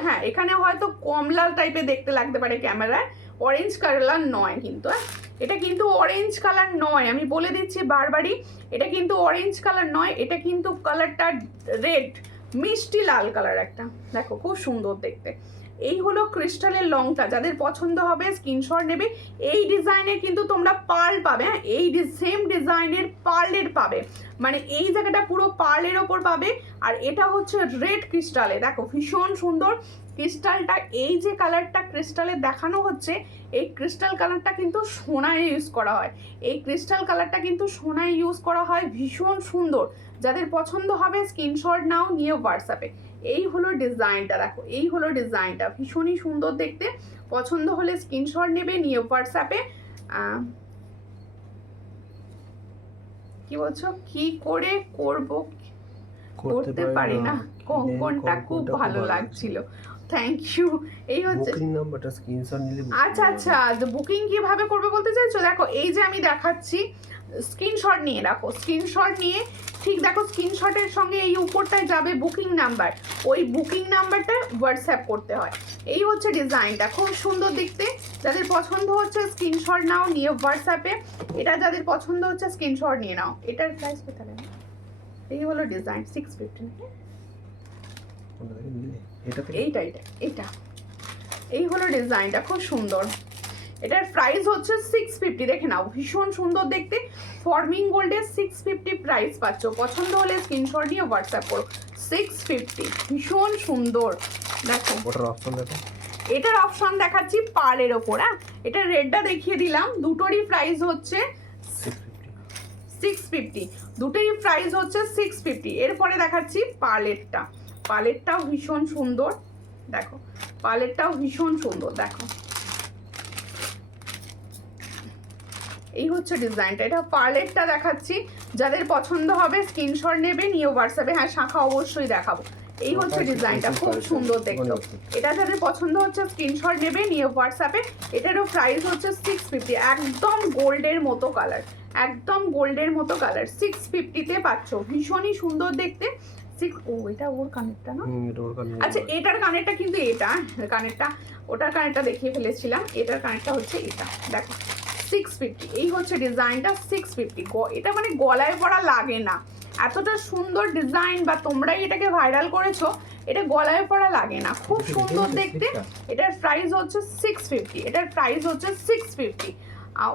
হ্যাঁ এখানে হয়তো কমলা টাইপের দেখতে লাগতে পারে ক্যামেরায়, অরেঞ্জ কালার নয় কিন্তু, হ্যাঁ এটা কিন্তু অরেঞ্জ কালার নয়, আমি বলে দিচ্ছি বারবারই, এটা কিন্তু অরেঞ্জ কালার নয়, এটা কিন্তু কালারটা রেড, মিষ্টি লাল কালার একটা, দেখো খুব সুন্দর দেখতে। এই হলো ক্রিস্টালের লংটা, যাদের পছন্দ হবে স্ক্রিনশট নেবে। এই ডিজাইনের কিন্তু তোমরা পার্ল পাবে, হ্যাঁ এই সেম ডিজাইনের পার্লের পাবে, মানে এই জায়গাটা পুরো পার্লের ওপর পাবে। আর এটা হচ্ছে রেড ক্রিস্টালে, দেখো ভীষণ সুন্দর ক্রিস্টালটা। এই যে কালারটা ক্রিস্টালে দেখানো হচ্ছে, এই ক্রিস্টাল কালারটা কিন্তু সোনায় ইউজ করা হয়, এই ক্রিস্টাল কালারটা কিন্তু সোনায় ইউজ করা হয়, ভীষণ সুন্দর। যাদের পছন্দ হবে স্ক্রিনশট নাও, নিয়ে হোয়াটসঅ্যাপে। এই হলো ডিজাইনটা, দেখো এই হলো ডিজাইনটা, ভীষণই সুন্দর দেখতে। পছন্দ হলে স্ক্রিনশট নেবে, নিয়ে হোয়াটসঅ্যাপে। কি বলছো, কি করে করব, করতে পারি না, কোনটা খুব ভালো লাগছিল, থ্যাংক ইউ। এই হচ্ছে বুকিং নাম্বারটা স্ক্রিনশট নিলে আচ্ছা আচ্ছা, বুকিং কিভাবে করবে বলতে চাইছো? দেখো এই যে আমি দেখাচ্ছি, স্ক্রিনশট নিয়ে রাখো, স্ক্রিনশট নিয়ে ঠিক দেখো স্ক্রিনশটের সঙ্গে এই উপরটায় যাবে বুকিং নাম্বার, ওই বুকিং নাম্বারটা হোয়াটসঅ্যাপ করতে হয়। এই হচ্ছে ডিজাইনটা, খুব সুন্দর দেখতে। যাদের পছন্দ হচ্ছে স্ক্রিনশট নাও, নিয়ে হোয়াটসঅ্যাপে। এটা যাদের পছন্দ হচ্ছে স্ক্রিনশট নিয়ে নাও। এটার প্রাইস কত লাগে? এই হলো ডিজাইন 650। এইটা এইটা এইটা এই হলো ডিজাইনটা, খুব সুন্দর। এটার প্রাইস হচ্ছে 650, দেখে নাও ভীষণ সুন্দর দেখতে। ফর্মিং গোল্ডের 650 প্রাইস পাচ্ছ। পছন্দ হলে স্ক্রিনশট নিয়ে হোয়াটসঅ্যাপ করো। 650, ভীষণ সুন্দর। দেখো ওটার অপশন দেখো, এটার অপশন দেখাচ্ছি পার্লের ওপর। হ্যাঁ এটা রেডটা দেখিয়ে দিলাম, দুটোরই প্রাইস হচ্ছে 650, দুটোরই প্রাইস হচ্ছে 650। এরপরে দেখাচ্ছি পার্লেরটা, পার্লেরটাও ভীষণ সুন্দর, দেখো পার্লেরটাও ভীষণ সুন্দর। দেখো এই হচ্ছে ডিজাইনটা, এটা পার্লেরটা দেখাচ্ছি। যাদের পছন্দ হবে স্ক্রিনশট নেবে, নিয়ে হোয়াটসঅ্যাপে। হ্যাঁ শাখা অবশ্যই দেখাবো। এই হচ্ছে ডিজাইনটা, খুব সুন্দর দেখতে। এটা যাদের পছন্দ হচ্ছে স্ক্রিনশট নেবে, নিয়ে হোয়াটসঅ্যাপে। এটারও প্রাইস হচ্ছে 650, একদম গোল্ডের মতো কালার, একদম গোল্ডের মতো কালার। 650-তে পাচ্ছ, ভীষণই সুন্দর দেখতে। ও এটা ওর কানেরটা না, আচ্ছা এটার কানেরটা কিন্তু এটা কানেরটা, ওটার কানেরটা দেখিয়ে ফেলেছিলাম, এটার কানেরটা হচ্ছে এটা। দেখো 650, এই হচ্ছে ডিজাইনটা 650। এটা মানে গলায় পরা লাগে না, এতটা সুন্দর ডিজাইন, বা তোমরাই এটাকে ভাইরাল করেছো, এটা গলায় পরা লাগে না, খুব সুন্দর দেখতে। এটার প্রাইস হচ্ছে 650, এটার প্রাইস হচ্ছে 650।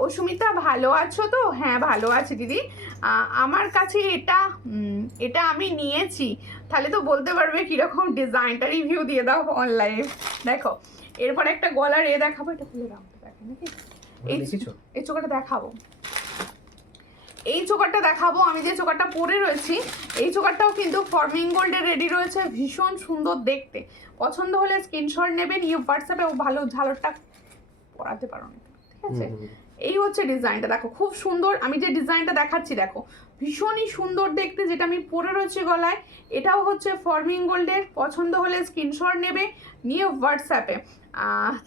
অসুমিতা ভালো আছো তো? হ্যাঁ ভালো আছি দিদি। আমার কাছে এটা এটা আমি নিয়েছি, তাহলে তো বলতে পারবে কিরকম ডিজাইনটা, রিভিউ দিয়ে দাও অনলাইনে। দেখো এরপরে একটা গলার দেখাবো, এটা খুলে দাও দেখো নাকি, এই চোকারটা দেখাবো, এই চোকারটা দেখাবো। আমি যে চোকারটা পরে রয়েছি, এই চোকারটাও কিন্তু ফর্মিং গোল্ডে রেডি রয়েছে, ভীষণ সুন্দর দেখতে। পছন্দ হলে স্ক্রিনশট নেবে, নিয়ে হোয়াটসঅ্যাপে ভালো ঝালরটা পরাতে পারো না, ঠিক আছে? এই হচ্ছে ডিজাইনটা, দেখো খুব সুন্দর। আমি যে ডিজাইনটা দেখাচ্ছি দেখো ভীষণই সুন্দর দেখতে, যেটা আমি পরে রয়েছি গলায়, এটাও হচ্ছে ফর্মিং গোল্ডের। পছন্দ হলে স্ক্রিনশট নেবে, নিয়ে হোয়াটসঅ্যাপে।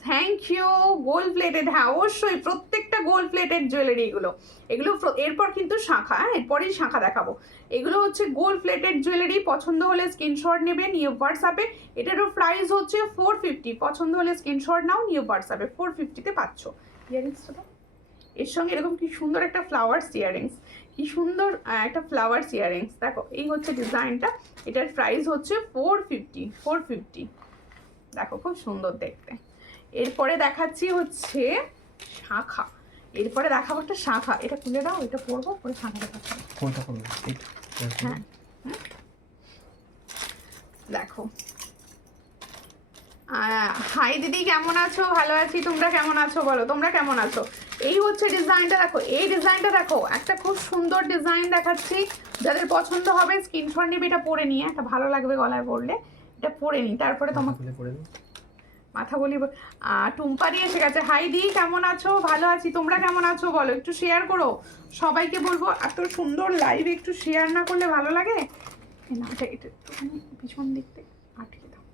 Thank you. গোল্ড প্লেটেড, হ্যাঁ অবশ্যই প্রত্যেকটা গোল্ড প্লেটেড জুয়েলারি এগুলো, এগুলো এরপর কিন্তু শাখা, হ্যাঁ এরপরেই শাখা দেখাবো। এগুলো হচ্ছে গোল্ড প্লেটেড জুয়েলারি। পছন্দ হলে স্ক্রিনশট নেবে, নিয়ে হোয়াটসঅ্যাপে। এটারও প্রাইস হচ্ছে 450। পছন্দ হলে স্ক্রিনশট নাও, নিয়ে হোয়াটসঅ্যাপে। 450-তে পাচ্ছ। ইয়ারিংসটা এর সঙ্গে এরকম কি সুন্দর একটা ফ্লাওয়ার্স ইয়ারিংস, কি সুন্দর একটা ফ্লাওয়ার্স ইয়ারিংস। দেখো এই হচ্ছে ডিজাইনটা, এটার প্রাইস হচ্ছে 450। দেখো খুব সুন্দর দেখতে। এরপরে দেখাচ্ছি হচ্ছে শাখা, এরপরে দেখাবো একটা শাখা। এটা খুলে দাও, এটা পরবো, পরে শাখা দেখাচ্ছি। কোনটা করবো? হ্যাঁ দেখো। হাই দিদি কেমন আছো? ভালো আছি, তোমরা কেমন আছো বলো, তোমরা কেমন আছো? এই হচ্ছে ডিজাইনটা, দেখো এই ডিজাইনটা দেখো, একটা খুব সুন্দর ডিজাইন দেখাচ্ছি। যাদের পছন্দ হবে স্ক্রিনশট নেবে, এটা পরে নিয়ে একটা ভালো লাগবে গলায় পরলে, এটা পরে নিই। তারপরে তোমাকে মাথা বলি। টুম্পারি এসে গেছে। হাই দি কেমন আছো? ভালো আছি, তোমরা কেমন আছো বলো, একটু শেয়ার করো। সবাইকে বলবো এত সুন্দর লাইভ একটু শেয়ার না করলে ভালো লাগে না। এটা একটুখানি পিছন দিকতে আটকে দাও।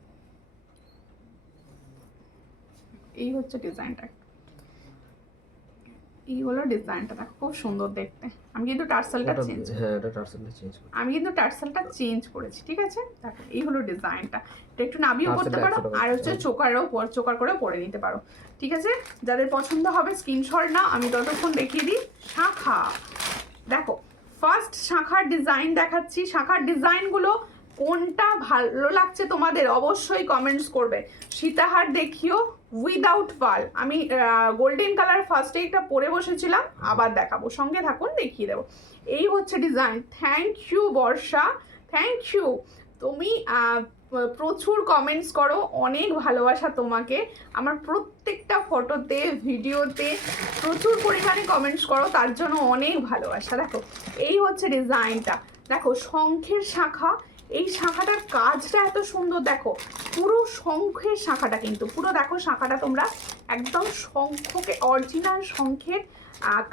এই হচ্ছে ডিজাইনটা, এই হলো ডিজাইনটা, দেখো খুব সুন্দর দেখতে। আমি কিন্তু টার্সেলটা চেঞ্জ, হ্যাঁ এটা টার্সেলটা চেঞ্জ করেছি, আমি কিন্তু টার্সেলটা চেঞ্জ করেছি, ঠিক আছে? দেখো এই হলো ডিজাইনটা, এটা একটু নাবিও করতে পারো, আর হচ্ছে চোকার করেও পরে নিতে পারো, ঠিক আছে? যাদের পছন্দ হবে স্ক্রিনশট নাও। আমি ততক্ষণ দেখিয়ে দিই শাখা। দেখো ফার্স্ট শাখার ডিজাইন দেখাচ্ছি। শাখার ডিজাইনগুলো কোনটা ভালো লাগছে তোমাদের অবশ্যই কমেন্টস করবে। সীতাহার দেখিও উইদাউট পাল, আমি গোল্ডেন কালার ফার্স্টে একটা পরে বসেছিলাম, আবার দেখাবো, সঙ্গে থাকুন, দেখিয়ে দেবো। এই হচ্ছে design. Thank you Barsha, thank you. তুমি প্রচুর কমেন্টস করো, অনেক ভালোবাসা তোমাকে। আমার প্রত্যেকটা ফটোতে ভিডিওতে প্রচুর পরিমাণে কমেন্টস করো, তার জন্য অনেক ভালোবাসা। দেখো এই হচ্ছে ডিজাইনটা, দেখো শঙ্খের শাখা, এই শাখাটার কাজটা এত সুন্দর, দেখো পুরো শঙ্খের শাখাটা, কিন্তু পুরো দেখো শাখাটা তোমরা একদম শঙ্খকে অরিজিনাল শঙ্খের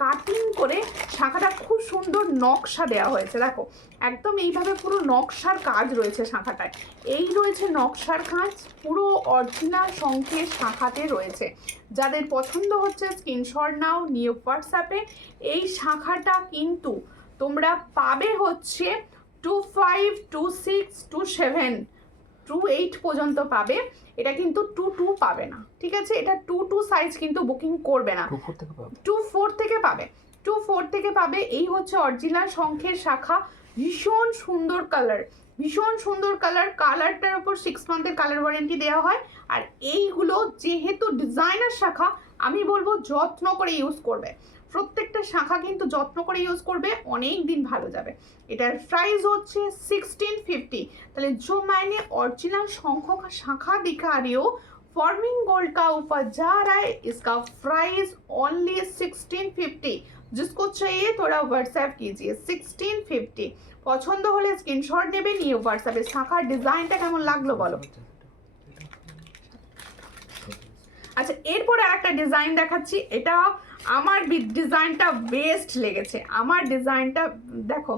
কাটিং করে শাখাটা খুব সুন্দর নকশা দেওয়া হয়েছে। দেখো একদম এইভাবে পুরো নকশার কাজ রয়েছে শাখাটায়, এই রয়েছে নকশার কাজ, পুরো অরিজিনাল শঙ্খের শাখাতে রয়েছে। যাদের পছন্দ হচ্ছে স্ক্রিনশট নাও, নিয়ে হোয়াটসঅ্যাপে। এই শাখাটা কিন্তু তোমরা পাবে হচ্ছে 25, 26, 27, 28 পর্যন্ত পাবে। এটা কিন্তু 22 পাবে না, ঠিক আছে? এটা 22 সাইজ কিন্তু বুকিং করবে না, 24 থেকে পাবে, 24 থেকে পাবে। এই হচ্ছে অরিজিনাল শঙ্খের শাখা, ভীষণ সুন্দর কালার, ভীষণ সুন্দর কালার। কালারটার উপর 6 মান্থের কালার ওয়ারেন্টি দেওয়া হয়। আর এইগুলো যেহেতু ডিজাইনার শাখা, আমি বলবো যত্ন করে ইউজ করবে, প্রত্যেকটা শাখা কিন্তু যত্ন করে ইউজ করবে, অনেক দিন ভালো যাবে। এটার প্রাইস হচ্ছে 1650। তাহলে जो मैंने ओरिजिनल शंखों का शाखा दिखा रही हो, फॉर्मिंग गोल्ड का ऊपर जा रहा है, इसका प्राइस ओनली 1650। जिसको चाहिए थोड़ा व्हाट्सएप कीजिए 1650। পছন্দ হলে স্ক্রিনশট নেবে, নিয়ে হোয়াটসঅ্যাপে। শাখার ডিজাইনটা কেমন লাগলো বলো। আচ্ছা এরপরে আরেকটা ডিজাইন দেখাচ্ছি, এটা আমার ডিজাইনটা বেস্ট লেগেছে। আমার ডিজাইনটা দেখো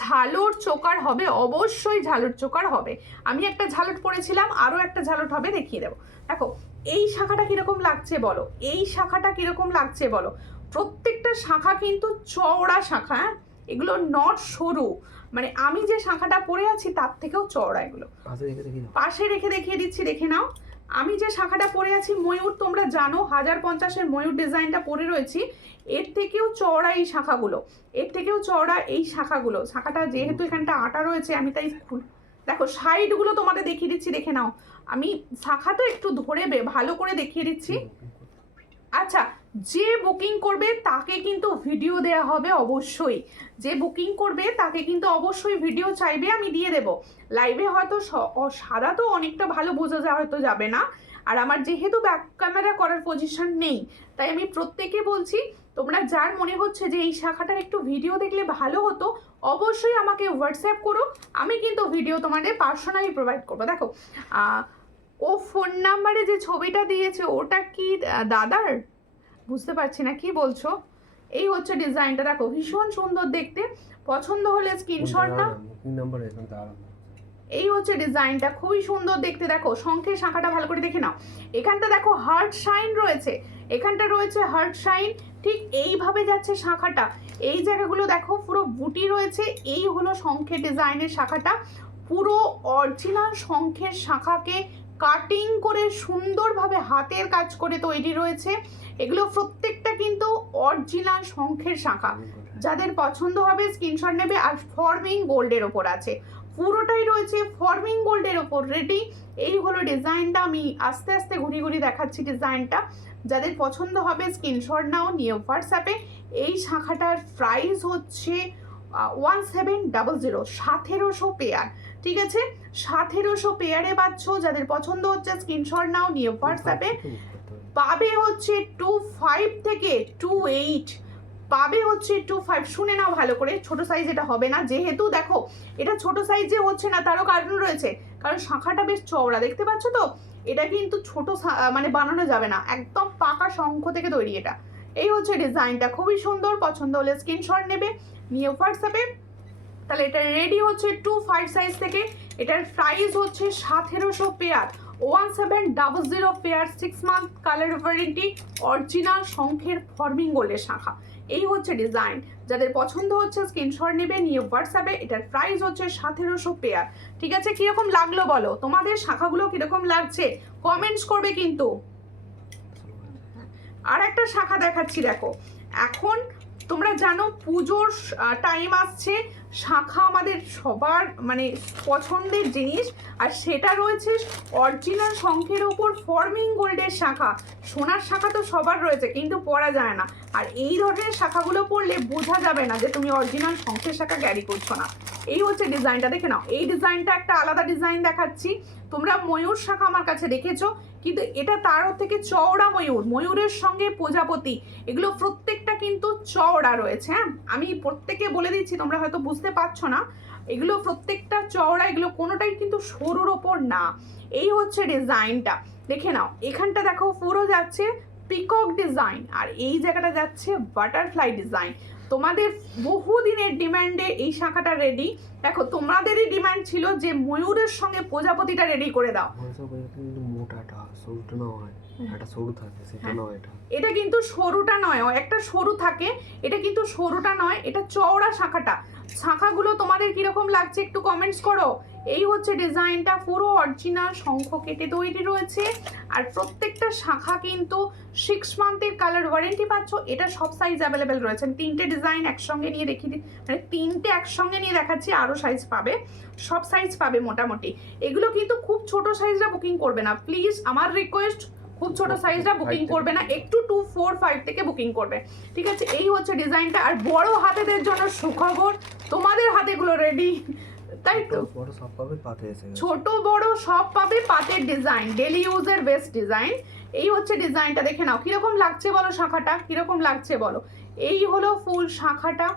ঝালর চোকার হবে, অবশ্যই ঝালর চোকার হবে। আমি একটা ঝালট পরেছিলাম, আরও একটা ঝালট হবে, দেখিয়ে দেবো। দেখো এই শাখাটা কীরকম লাগছে বলো, এই শাখাটা কীরকম লাগছে বলো। প্রত্যেকটা শাখা কিন্তু চওড়া শাখা, হ্যাঁ, এগুলো নট সরু, মানে আমি যে শাখাটা পরে আছি তার থেকেও চওড়া। এগুলো পাশে রেখে দেখিয়ে দিচ্ছি, দেখে নাও। আমি যে শাখাটা পরে আছি ময়ূর, তোমরা জানো 1050-এর ময়ূর ডিজাইনটা পরে রয়েছি, এর থেকেও চওড়া এই শাখাগুলো, এর থেকেও চওড়া এই শাখাগুলো। শাখাটা যেহেতু এখানটা আটা রয়েছে, আমি তাই দেখো সাইডগুলো তোমাদের দেখিয়ে দিচ্ছি, দেখে নাও। আমি শাখা তো একটু ধরে ভালো করে দেখিয়ে দিচ্ছি। আচ্ছা যে বুকিং করবে তাকে কিন্তু ভিডিও দেয়া হবে অবশ্যই, যে বুকিং করবে তাকে কিন্তু অবশ্যই ভিডিও চাইবে, আমি দিয়ে দেব। লাইভে হয়তো সাদা তো অনেকটা ভালো বোঝা হয়তো যাবে না, আর আমার যেহেতু ব্যাক ক্যামেরা করার পজিশন নেই, তাই আমি প্রত্যেকে বলছি, তোমরা যার মনে হচ্ছে যে এই শাখাটার একটু ভিডিও দেখলে ভালো হতো, অবশ্যই আমাকে হোয়াটসঅ্যাপ করো, আমি কিন্তু ভিডিও তোমাদের পার্সোনালি প্রোভাইড করবো। দেখো ও ফোন নাম্বারে যে ছবিটা দিয়েছে ওটা কি দাদার, বুঝতে পারছি না কি বলছো। এই হচ্ছে ডিজাইনটা, দেখো ভীষণ সুন্দর দেখতে, পছন্দ হলে স্ক্রিনশট না। এই হচ্ছে ডিজাইনটা, খুবই সুন্দর দেখতে। দেখো শঙ্খের শাখাটা ভালো করে দেখে নাও, এখানটা দেখো হার্ট শাইন রয়েছে, এখানটা রয়েছে হার্ট শাইন, ঠিক এইভাবে যাচ্ছে শাখাটা। এই জায়গাগুলো দেখো পুরো বুটি রয়েছে, এই হলো শঙ্খের ডিজাইনের শাখাটা। পুরো অরিজিনাল শঙ্খের শাখাকে কাটিং করে সুন্দরভাবে হাতের কাজ করে তৈরি রয়েছে। এগুলো প্রত্যেকটা কিন্তু অরিজিনাল শঙ্খের শাখা। যাদের পছন্দ হবে স্ক্রিনশট নেবে। আর ফর্মিং গোল্ডের ওপর আছে, পুরোটাই রয়েছে ফর্মিং গোল্ডের ওপর রেডি। এই হলো ডিজাইনটা, আমি আস্তে আস্তে ঘুরি ঘুরি দেখাচ্ছি ডিজাইনটা। যাদের পছন্দ হবে স্ক্রিনশট নাও, নিয়ে হোয়াটসঅ্যাপে। এই শাখাটার প্রাইস হচ্ছে 1700, 1700 পেয়ার, ঠিক আছে? 1700 পেয়ারে পাচ্ছ। যাদের পছন্দ হচ্ছে স্ক্রিনশট নাও, নিয়ে হোয়াটসঅ্যাপে। পাবে হচ্ছে 25 থেকে 28, পাবে হচ্ছে 25। শুনে নাও ভালো করে, ছোট সাইজ এটা হবে না, যেহেতু দেখো এটা ছোট সাইজে হচ্ছে না, তারও কারণ রয়েছে, কারণ শাখাটা বেশ চওড়া, দেখতে পাচ্ছ তো। এটা কিন্তু ছোট মানে বানানো যাবে না, একদম পাকা শঙ্খ থেকে তৈরি এটা। এই হচ্ছে ডিজাইনটা, খুবই সুন্দর। পছন্দ হলে স্ক্রিনশট নেবে, নিয়ে হোয়াটসঅ্যাপে। তাহলে এটা রেডি হচ্ছে 25 সাইজ থেকে। এটার প্রাইস হচ্ছে 1700 pair, 1700 pair, 6 month colour warranty, original শঙ্খের ফর্মিং গোল্ডের শাখা। এই হচ্ছে ডিজাইন, যাদের পছন্দ হচ্ছে স্ক্রিনশট নেবে, নিয়ে হোয়াটসঅ্যাপে। এটার প্রাইস হচ্ছে 1700 পেয়ার, ঠিক আছে? কিরকম লাগলো বলো, তোমাদের শাখাগুলো কিরকম লাগছে কমেন্টস করবে কিন্তু। আর একটা শাখা দেখাচ্ছি, দেখো এখন তোমরা জানো পুজোর টাইম আসছে, শাখা আমাদের সবার মানে পছন্দের জিনিস, আর সেটা রয়েছে অরিজিনাল শঙ্খের ওপর ফর্মিং গোল্ডের শাখা। সোনার শাখা তো সবার রয়েছে কিন্তু পরা যায় না, আর এই ধরনের শাখাগুলো পরলে বোঝা যাবে না যে তুমি অরিজিনাল শঙ্খের শাখা ক্যারি করছো না। এই হচ্ছে ডিজাইনটা, দেখে নাও। এই ডিজাইনটা একটা আলাদা ডিজাইন দেখাচ্ছি। তোমরা ময়ূর শাখা আমার কাছে দেখেছো, কিন্তু এটা তারও থেকে চওড়া ময়ূর, ময়ূরের সঙ্গে প্রজাপতি, এগুলো প্রত্যেকটা কিন্তু চওড়া রয়েছে। হ্যাঁ, আমি প্রত্যেকে বলে দিচ্ছি, তোমরা হয়তো বুঝতে পারছো না, এগুলো প্রত্যেকটা চওড়া, এগুলো কোনোটাই কিন্তু সরুর ওপর না। এই হচ্ছে ডিজাইনটা, দেখে নাও। এখানটা দেখো পুরো যাচ্ছে পিকক ডিজাইন, আর এই জায়গাটা যাচ্ছে বাটারফ্লাই ডিজাইন। তোমাদের বহুদিনের ডিমান্ডে এই শাখাটা রেডি। দেখো তোমাদেরই ডিমান্ড ছিল যে ময়ূরের সঙ্গে প্রজাপতিটা রেডি করে দাও। মোটাটা সরুটা না হয়, এটা সরু থাকে, সেটা নয়। এটা কিন্তু সরুটা নয়, একটা সরু থাকে, এটা কিন্তু সরুটা নয়, এটা চওড়া শাখাটা। শাখাগুলো তোমাদের কিরকম লাগছে একটু কমেন্টস করো। এই হচ্ছে ডিজাইনটা, পুরো অরিজিনাল শঙ্খ কেটে তৈরি রয়েছে, আর প্রত্যেকটা শাখা কিন্তু 6 মান্থের কালার ওয়ারেন্টি পাচ্ছ। এটা সব সাইজ অ্যাভেলেবেল রয়েছে। আমি 3টে ডিজাইন একসঙ্গে নিয়ে দেখিয়ে দিই, মানে 3টে একসঙ্গে নিয়ে দেখাচ্ছি, আরও সাইজ পাবে, সব সাইজ পাবে মোটামুটি। এগুলো কিন্তু খুব ছোট সাইজটা বুকিং করবে না প্লিজ, আমার রিকোয়েস্ট, খুব ছোট সাইজটা বুকিং করবে না, একটু 2, 4, 5 থেকে বুকিং করবে, ঠিক আছে। এই হচ্ছে ডিজাইনটা। আর বড় হাতেদের জন্য সুখবর, তোমাদের হাতেগুলো রেডি, তাই তো? বড় সব পাবে পাতে এসে, ছোট বড় সব পাবে পাতের ডিজাইন, ডেলি ইউজের বেস্ট ডিজাইন। এই হচ্ছে ডিজাইনটা, দেখে নাও কিরকম লাগছে বলো শাখাটা, কিরকম লাগছে বলো। এই হলো ফুল শাখাটা।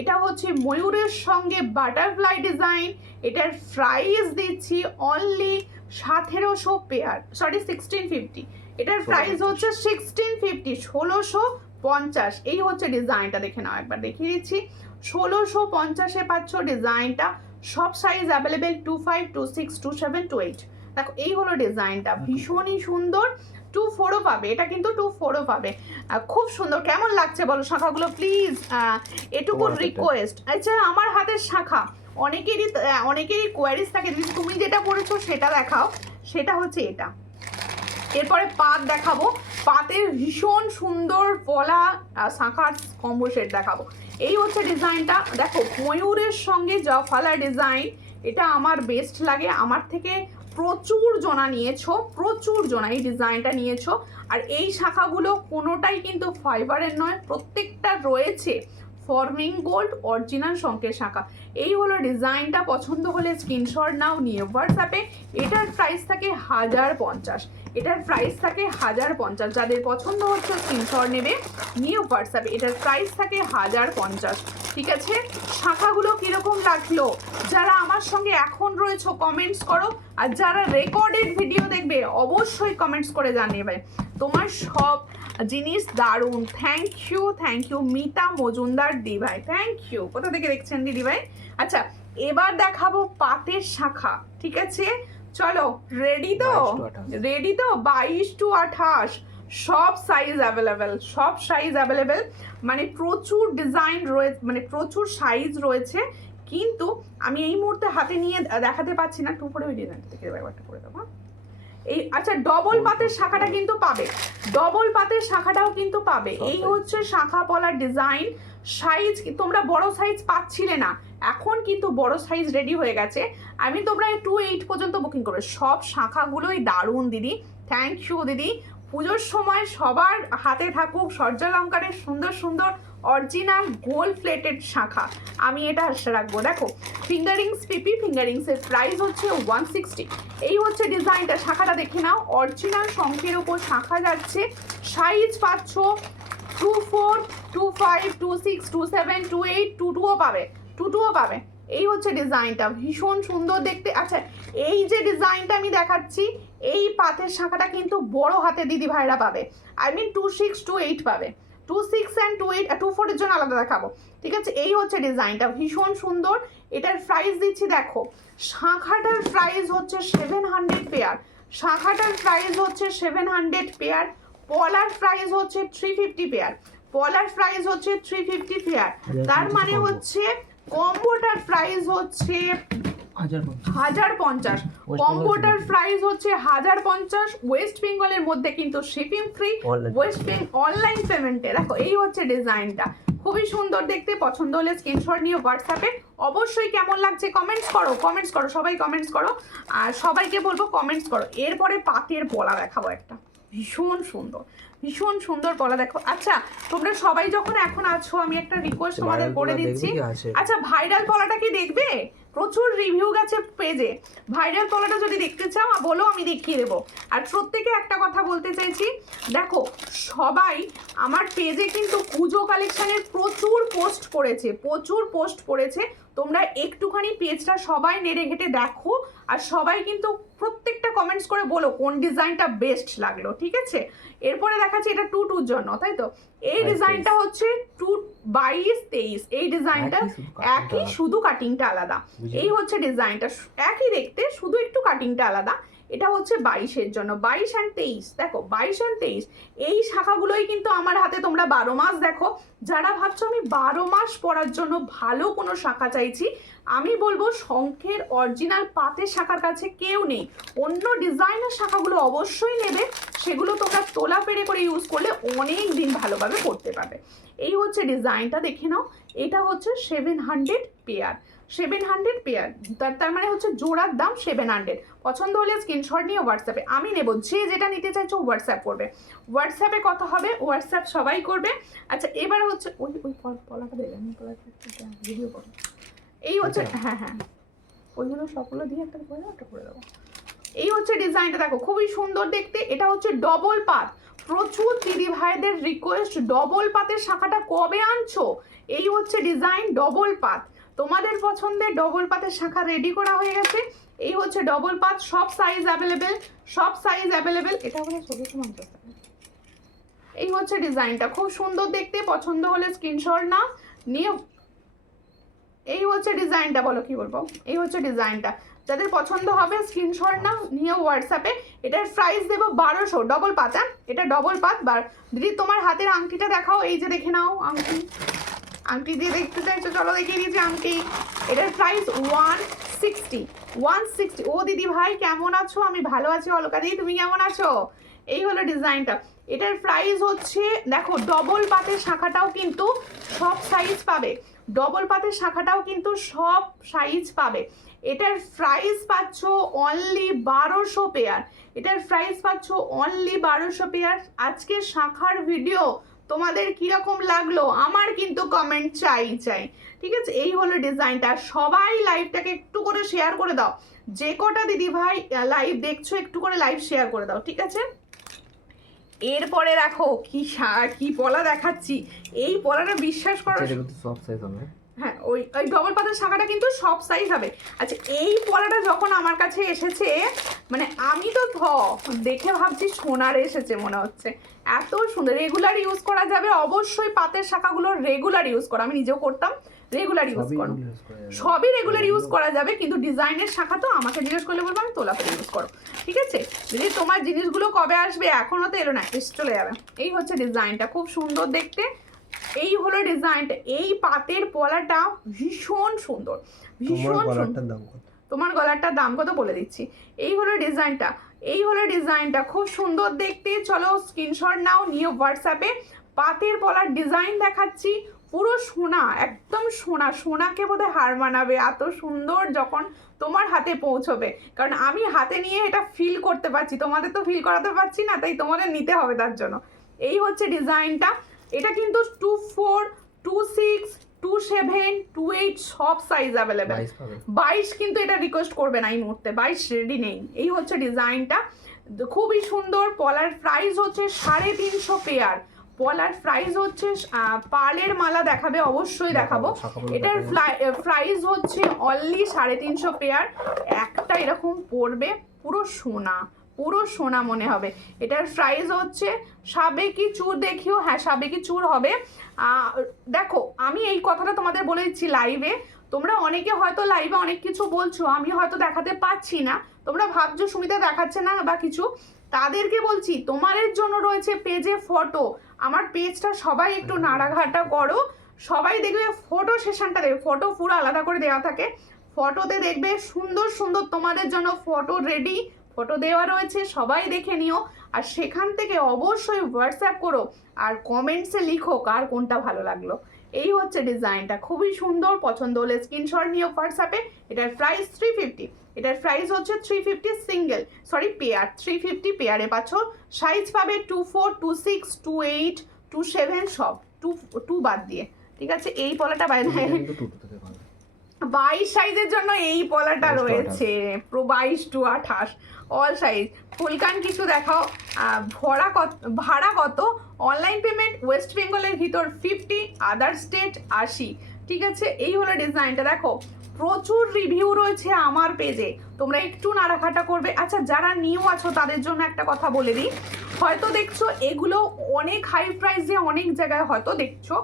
এটা হচ্ছে ময়ূরের সঙ্গে বাটারফ্লাই ডিজাইন। এটার প্রাইস দিচ্ছি অনলি 1700 পেয়ার, সরি 1650। এটার প্রাইস হচ্ছে 1650, 1650। এই হচ্ছে ডিজাইনটা, দেখে নাও একবার দেখিয়ে দিচ্ছি। 1650-এ পাচ্ছ ডিজাইনটা। সব সাইজ অ্যাভেলেবেল, 25, 26, 27, 28। দেখো এই হলো ডিজাইনটা, ভীষণই সুন্দর। 24ও পাবে, এটা কিন্তু 24ও পাবে। খুব সুন্দর। কেমন লাগছে বলো শাখাগুলো প্লিজ, এটুকু রিকোয়েস্ট। আচ্ছা, আমার হাতের শাখা অনেকেরই কোয়ারিজ থাকে, তুমি যেটা পড়েছো সেটা দেখাও। সেটা হচ্ছে এটা। এরপরে পাত দেখাবো, পাতের ভীষণ সুন্দর পলা শাখার কম্বো সেট দেখাবো। এই হচ্ছে ডিজাইনটা, দেখো ময়ূরের সঙ্গে জফালা ডিজাইন। এটা আমার বেস্ট লাগে, আমার থেকে প্রচুর জনা নিয়েছো, প্রচুর জনা এই ডিজাইনটা নিয়েছো। আর এই শাখাগুলো কোনোটাই কিন্তু ফাইবারের নয়, প্রত্যেকটা রয়েছে ফর্মিং গোল্ড অরিজিনাল শঙ্খের শাখা। এই হলো ডিজাইনটা। পছন্দ হলে স্ক্রিনশট নাও, নিয়ে হোয়াটসঅ্যাপে। এটার প্রাইস থাকে 1050, এটার প্রাইস থাকে 1050। যাদের পছন্দ হচ্ছে স্ক্রিনশট নেবে, নিয়ে হোয়াটসঅ্যাপে। এটার প্রাইস থাকে 1050, ঠিক আছে। শাখাগুলো কীরকম লাগলো যারা আমার সঙ্গে এখন রয়েছো কমেন্টস করো, আর যারা রেকর্ডেড ভিডিও দেখবে অবশ্যই কমেন্টস করে জানিয়ে। তোমার সব জিনিস দারুণ। থ্যাংক ইউ মিতা মজুমদার দি ভাই, থ্যাংক ইউ। কোথা থেকে দেখছেন দিদি ভাই? আচ্ছা, এবার দেখাবো পাতের শাখা, ঠিক আছে। চলো, রেডি তো? 22 to 28, সব সাইজ অ্যাভেলেবেল, সব সাইজ অ্যাভেলেবেল। মানে প্রচুর ডিজাইন রয়েছে, মানে প্রচুর সাইজ রয়েছে, কিন্তু আমি এই মুহূর্তে হাতে নিয়ে দেখাতে পাচ্ছি না। 2 করে ওই ডিজাইনটা থেকে একটা করে দেবো। এই আচ্ছা, ডবল পাতের শাখাটা কিন্তু পাবে, ডবল পাতের শাখাটাও কিন্তু পাবে। এই হচ্ছে শাখা পলার ডিজাইন। সাইজ তোমরা বড় সাইজ পাচ্ছিলে না, এখন কিন্তু বড় সাইজ রেডি হয়ে গেছে। আমি তোমরা 2-8 পর্যন্ত বুকিং করবে। সব শাখাগুলোই দারুণ দিদি, থ্যাংক ইউ দিদি। পুজোর সময় সবার হাতে থাকুক সূর্যালঙ্কারের সুন্দর সুন্দর অরিজিনাল গোল্ড প্লেটেড শাখা। আমি এটা হাসে রাখবো। দেখো ফিঙ্গারিংস, পিপি ফিঙ্গারিংসের প্রাইস হচ্ছে 160। এই হচ্ছে ডিজাইনটা, শাখাটা দেখে নাও। অরিজিনাল শঙ্খের ওপর শাখা যাচ্ছে। সাইজ পাচ্ছ 24, 25, 26, 27, 28, 22ও পাবে, 22ও পাবে। এই হচ্ছে ডিজাইনটা, ভীষণ সুন্দর দেখতে। আচ্ছা, এই যে ডিজাইনটা আমি দেখাচ্ছি, এই পাতের শাখাটা কিন্তু বড় হাতে দিদি ভাইরা পাবে। আই মিন 26, 28 পাবে। 26 and 28, 24 এর জন্য আলাদা দেখাবো, ঠিক আছে। এই হচ্ছে ডিজাইনটা, ভীষণ সুন্দর। এটার প্রাইস দিচ্ছি, দেখো শাখাটার প্রাইস হচ্ছে 700 পেয়ার, শাখাটার প্রাইস হচ্ছে 700 পেয়ার। পলার প্রাইস হচ্ছে 350 পেয়ার, পলার প্রাইস হচ্ছে 350 পেয়ার। তার মানে হচ্ছে কম্বোটার প্রাইস হচ্ছে 1050, কম্বোটার প্রাইস হচ্ছে 1050। ওয়েস্ট বেঙ্গলের মধ্যে কিন্তু shipping free, West Bengal online পেমেন্টে। দেখো এই হচ্ছে ডিজাইনটা, খুবই সুন্দর দেখতে, পছন্দ হলে স্ক্রিনশট নিয়ে হোয়াটসঅ্যাপে অবশ্যই কেমন লাগছে কমেন্টস করো, সবাই কমেন্টস করো, আর সবাইকে বলবো কমেন্টস করো। এরপরে পাতের পলা দেখাবো একটা, ভীষণ সুন্দর পলা দেখো। আচ্ছা তোমরা সবাই যখন এখন আছো, আমি একটা রিকোয়েস্ট তোমাদের করে দিচ্ছি। আচ্ছা ভাইরাল পলাটা কি দেখবে? প্রচুর রিভিউ গেছে পেজে, ভাইরাল পলাটা যদি দেখতে চাও বলো, আমি দেখিয়ে দেবো। আর প্রত্যেকে একটা কথা বলতে চাইছি, দেখো সবাই আমার পেজে কিন্তু পুজো কালেকশনের প্রচুর পোস্ট করেছে, তোমরা একটুখানি পেজটা সবাই নেড়ে ঘেটে দেখো, আর সবাই কিন্তু প্রত্যেকটা কমেন্টস করে বলো কোন ডিজাইনটা বেস্ট লাগলো, ঠিক আছে? এরপরে দেখাচ্ছি এটা 2-2 জন্য, তাই তো? এই ডিজাইনটা হচ্ছে 22-23, এই ডিজাইনটা একই, শুধু কাটিংটা আলাদা। এই হচ্ছে ডিজাইনটা একই দেখতে, শুধু একটু কাটিংটা আলাদা। এটা হচ্ছে 22-এর জন্য, 22 and 23, দেখো 22 and 23 এই শাখাগুলোই কিন্তু আমার হাতে তোমরা 12 মাস দেখো। যারা ভাবছো আমি 12 মাস পরার জন্য ভালো কোনো শাখা চাইছি, আমি বলবো শঙ্খের অরিজিনাল পাতের শাখার কাছে কেউ নেই। অন্য ডিজাইনের শাখাগুলো অবশ্যই নেবে, সেগুলো তোমরা তোলা পেরে করে ইউজ করলে অনেক দিন ভালোভাবে করতে পারবে। এই হচ্ছে ডিজাইনটা, দেখে নাও। এটা হচ্ছে 700 পেয়ার, 700 পেয়ার, তার মানে হচ্ছে জোড়ার দাম 700। পছন্দ হলে স্ক্রিনশট নিয়ে হোয়াটসঅ্যাপে, আমি নেব, যে যেটা নিতে চাইছো হোয়াটসঅ্যাপ করবে, হোয়াটসঅ্যাপে কথা হবে, হোয়াটসঅ্যাপ সবাই করবে। আচ্ছা এবার হচ্ছে ওই পলাটা দেবেন, ভিডিও করো। এই হচ্ছে হ্যাঁ ওইগুলো সবগুলো দিয়ে একটা করে দেবো। এই হচ্ছে ডিজাইনটা, দেখো খুবই সুন্দর দেখতে। এটা হচ্ছে ডবল পাত, প্রচুর দিদি ভাইদের রিকোয়েস্ট ডবল পাতের শাখাটা কবে আনছো। এই হচ্ছে ডিজাইন ডবল পাত, তোমাদের পছন্দের ডবল পাতের শাখা রেডি করা হয়ে গেছে। এই হচ্ছে ডবল পাত, সব সাইজ অ্যাভেলেবেল। এটা হলো 1450 টাকা। এই হচ্ছে ডিজাইনটা, খুব সুন্দর দেখতে, পছন্দ হলে স্ক্রিনশট নাও নিয়ে। এই হচ্ছে ডিজাইনটা, বলো কি বলবো, এই হচ্ছে ডিজাইনটা, যাদের পছন্দ হবে স্ক্রিনশট নাও নিয়ে হোয়াটসঅ্যাপে। এটার প্রাইস দেবো 1200, ডবল পাত। এটা ডবল পাত। দিদি তোমার হাতের আংটিটা দেখাও, এই যে দেখে নাও আংটি দিয়ে দেখতে চাইছো, চলো দেখিয়ে দিয়েছি আংটি। এটার প্রাইস 160। ও দিদি ভাই কেমন আছো? আমি ভালো আছি অলকা দিদি, তুমি কেমন আছো? এই হলো ডিজাইনটা। এটার প্রাইস হচ্ছে, দেখো ডবল পাতের শাখাটাও কিন্তু সব সাইজ পাবে, এটার প্রাইস পাচ্ছ অনলি 1200 পেয়ার, আজকে শাখার ভিডিও তোমাদের কিরকম লাগলো আমার কিন্তু কমেন্ট চাই, ঠিক আছে? এই হলো ডিজাইনটা। সবাই লাইভটাকে একটু করে শেয়ার করে দাও, যে কটা দিদি ভাই লাইভ দেখছো একটু করে লাইভ শেয়ার করে দাও, ঠিক আছে? এরপরে রাখো কি পলা দেখাচ্ছি, এই পলাটা বিশ্বাস করো সব সাইজ হবে। হ্যাঁ ওই ডবল পাতের শাখাটা কিন্তু সব সাইজ হবে। আচ্ছা এই পলাটা যখন আমার কাছে এসেছে, মানে আমি তো দেখে ভাবছি সোনার এসেছে মনে হচ্ছে, এত সুন্দর। রেগুলার ইউজ করা যাবে, অবশ্যই পাতের শাখাগুলো রেগুলার ইউজ করা, আমি নিজেও করতাম, রেগুলার ইউজ করো, সবই রেগুলার ইউজ করা যাবে। কিন্তু ডিজাইনের শাখা তো আমাকে জিজ্ঞেস করলে বলবো আমি তোলা করে ইউজ করো, ঠিক আছে? যদি তোমার জিনিসগুলো কবে আসবে, এখনো তো এলো না, এসে চলে যাবে। এই হচ্ছে ডিজাইনটা, খুব সুন্দর দেখতে। এই হলো ডিজাইনটা, এই পাতের পলাটা ভীষণ সুন্দর। তোমার গলাটার দাম কত বলে দিচ্ছি। এই হলো ডিজাইনটা, খুব সুন্দর দেখতে। চলো স্ক্রিনশট নাও নিয়ে হোয়াটসঅ্যাপে। পাতের পলার ডিজাইন দেখাচ্ছি, পুরো সোনা, একদম সোনাকে বোধহয় হার মানাবে, এত সুন্দর যখন তোমার হাতে পৌঁছবে। কারণ আমি হাতে নিয়ে এটা ফিল করতে পারছি, তোমাদের তো ফিল করাতে পারছি না, তাই তোমাদের নিতে হবে তার জন্য। এই হচ্ছে ডিজাইনটা। এটা কিন্তু 24, 26, 27, 28 সব সাইজ অ্যাভেলেবেল। 22 কিন্তু এটা রিকোয়েস্ট করবে না এই মুহূর্তে, 22 রেডি নেই। এই হচ্ছে ডিজাইনটা, খুবই সুন্দর। পলার প্রাইস হচ্ছে 350 পেয়ার, পার্লের মালা দেখাবে, অবশ্যই দেখাবো। এটার প্রাইস হচ্ছে অনলি 350 পেয়ার। একটা এরকম পড়বে, পুরো সোনা মনে হবে। এটার প্রাইস হচ্ছে, সাবেকি চূড় দেখিও, হ্যাঁ সাবেকি চূড় হবে। দেখো আমি এই কথাটা তোমাদের বলে দিচ্ছি লাইভে, তোমরা অনেকে হয়তো লাইভে অনেক কিছু বলছো, আমি হয়তো দেখাতে পাচ্ছি না, তোমরা ভাবছো সুমিতা দেখাচ্ছে না বা কিছু, তাদেরকে বলছি তোমাদের জন্য রয়েছে পেজে ফটো। আমার পেজটা সবাই একটু নাড়াঘাটা করো, সবাই দেখবে ফটো সেশনটা দেখবে, ফটো পুরো আলাদা করে দেওয়া থাকে, ফটোতে দেখবে সুন্দর তোমাদের জন্য ফটো দেওয়া রয়েছে, সবাই দেখে নিও। আর সেখান থেকে অবশ্যই হোয়াটসঅ্যাপ করো আর কমেন্টসে লিখো কার কোনটা ভালো লাগলো। এই হচ্ছে ডিজাইনটা, খুবই সুন্দর। পছন্দ হলে স্ক্রিনশট নিয়ে হোয়াটসঅ্যাপে। এটার প্রাইস 350, এটার প্রাইস হচ্ছে 350 সিঙ্গেল, সরি পেয়ার, 350 পেয়ারে পাচ্ছ। সাইজ পাবে 24, 26, 28, 27 সব, 2 বাদ দিয়ে, ঠিক আছে। এই পলাটা বাইরে 22 সাইজের জন্য এই পলাটা রয়েছে, প্রো 22 to 28 অল সাইজ। ফুলকান কিছু দেখাও। ভাড়া কত? অনলাইন পেমেন্ট ওয়েস্ট বেঙ্গলের ভিতর 50, আদার স্টেট 80, ঠিক আছে। এই হলো ডিজাইনটা। দেখো প্রচুর রিভিউ রয়েছে আমার পেজে, তোমরা একটু নাড়াঘাটা করবে। আচ্ছা যারা নিউ আছো তাদের জন্য একটা কথা বলে দিই, হয়তো দেখছো এগুলো অনেক হাই প্রাইসে অনেক জায়গায় হয়তো দেখছো,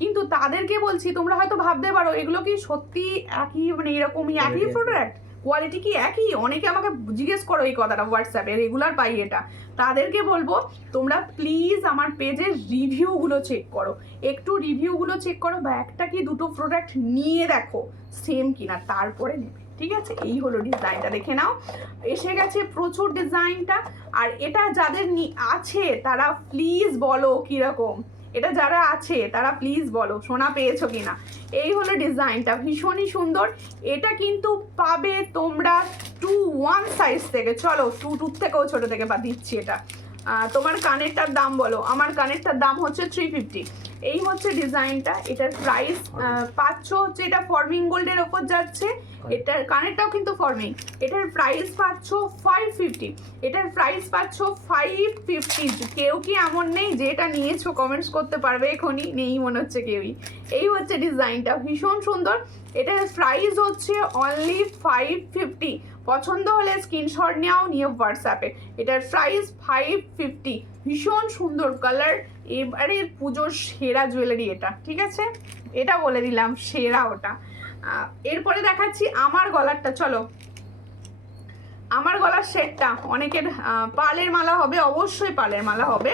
কিন্তু তাদেরকে বলছি তোমরা হয়তো ভাবতে পারো এগুলো কি সত্যি একই, মানে এরকমই একই প্রোডাক্ট, কোয়ালিটি কি একই? অনেকে আমাকে জিজ্ঞেস করো এই কথাটা হোয়াটসঅ্যাপে, রেগুলার পাই এটা। তাদেরকে বলবো তোমরা প্লিজ আমার পেজের রিভিউগুলো চেক করো, একটু রিভিউগুলো চেক করো, বা একটা কি দুটো প্রোডাক্ট নিয়ে দেখো সেম কিনা, তারপরে নেবে, ঠিক আছে। এই হলো ডিজাইনটা, দেখে নাও। এসে গেছে প্রচুর ডিজাইনটা। আর এটা যাদের আছে তারা প্লিজ বলো কীরকম, এটা যারা আছে তারা প্লিজ বলো সোনা পেয়েছো কিনা। এই হলো ডিজাইনটা, ভীষণই সুন্দর। এটা কিন্তু পাবে তোমরা 2-1 সাইজ থেকে, চলো 2-2 থেকেও ছোটো থেকে দিচ্ছি এটা। তোমার কানেরটার দাম বলো। আমার কানেরটার দাম হচ্ছে 350। এই হচ্ছে ডিজাইনটা, এটার প্রাইস পাচ্ছ হচ্ছে, এটা ফর্মিং গোল্ডের ওপর যাচ্ছে, এটার কানেরটাও কিন্তু ফর্মিং। এটার প্রাইস পাচ্ছ 550, এটার প্রাইস পাচ্ছ 550। কেউ কি এমন নেই যে এটা নিয়েছো? কমেন্টস করতে পারবে এখনই, নেই মনে হচ্ছে কেউই। এই হচ্ছে ডিজাইনটা, ভীষণ সুন্দর। এটার প্রাইস হচ্ছে অনলি 550। পছন্দ হলে স্ক্রিনশট নেওয়া, নিয়ে হোয়াটসঅ্যাপে। এটার প্রাইস 550, ভীষণ সুন্দর কালার। এবারে পুজোর সেরা জুয়েলারি এটা, ঠিক আছে, এটা বলে দিলাম সেরা ওটা। এরপরে দেখাচ্ছি আমার গলারটা, চলো। আমার গলার সেটটা অনেকের পালের মালা হবে, অবশ্যই পালের মালা হবে,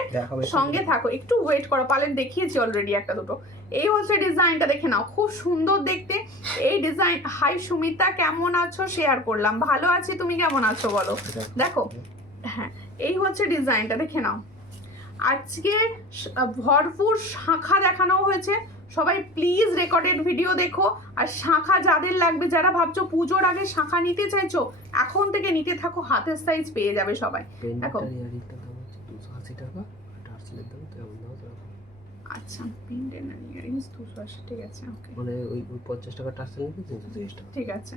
সঙ্গে থাকো, একটু ওয়েট করো। পালের দেখিয়েছি অলরেডি একটা দুটো। এই হচ্ছে ডিজাইনটা, দেখে নাও, খুব সুন্দর দেখতে এই ডিজাইন। হাই সুমিতা, কেমন আছো? শেয়ার করলাম, ভালো আছি, তুমি কেমন আছো বলো। দেখো হ্যাঁ, এই হচ্ছে ডিজাইনটা, দেখে নাও। আজকে ভরপুর শাঁখা দেখানো হয়েছে, সবাই প্লিজ রেকর্ডেড ভিডিও দেখো। আর শাঁখা যাদের লাগবে, যারা ভাবছো পুজোর আগে শাঁখা নিতে চাইছো, এখন থেকে নিতে থাকো, হাতের সাইজ পেয়ে যাবে সবাই। দেখো আচ্ছা, পেন্ডেন্ট আর ইয়ারিংস 280, ঠিক আছে, ওকে, মানে ওই 50 টাকা টার্সেল নিতে 330 টাকা, ঠিক আছে।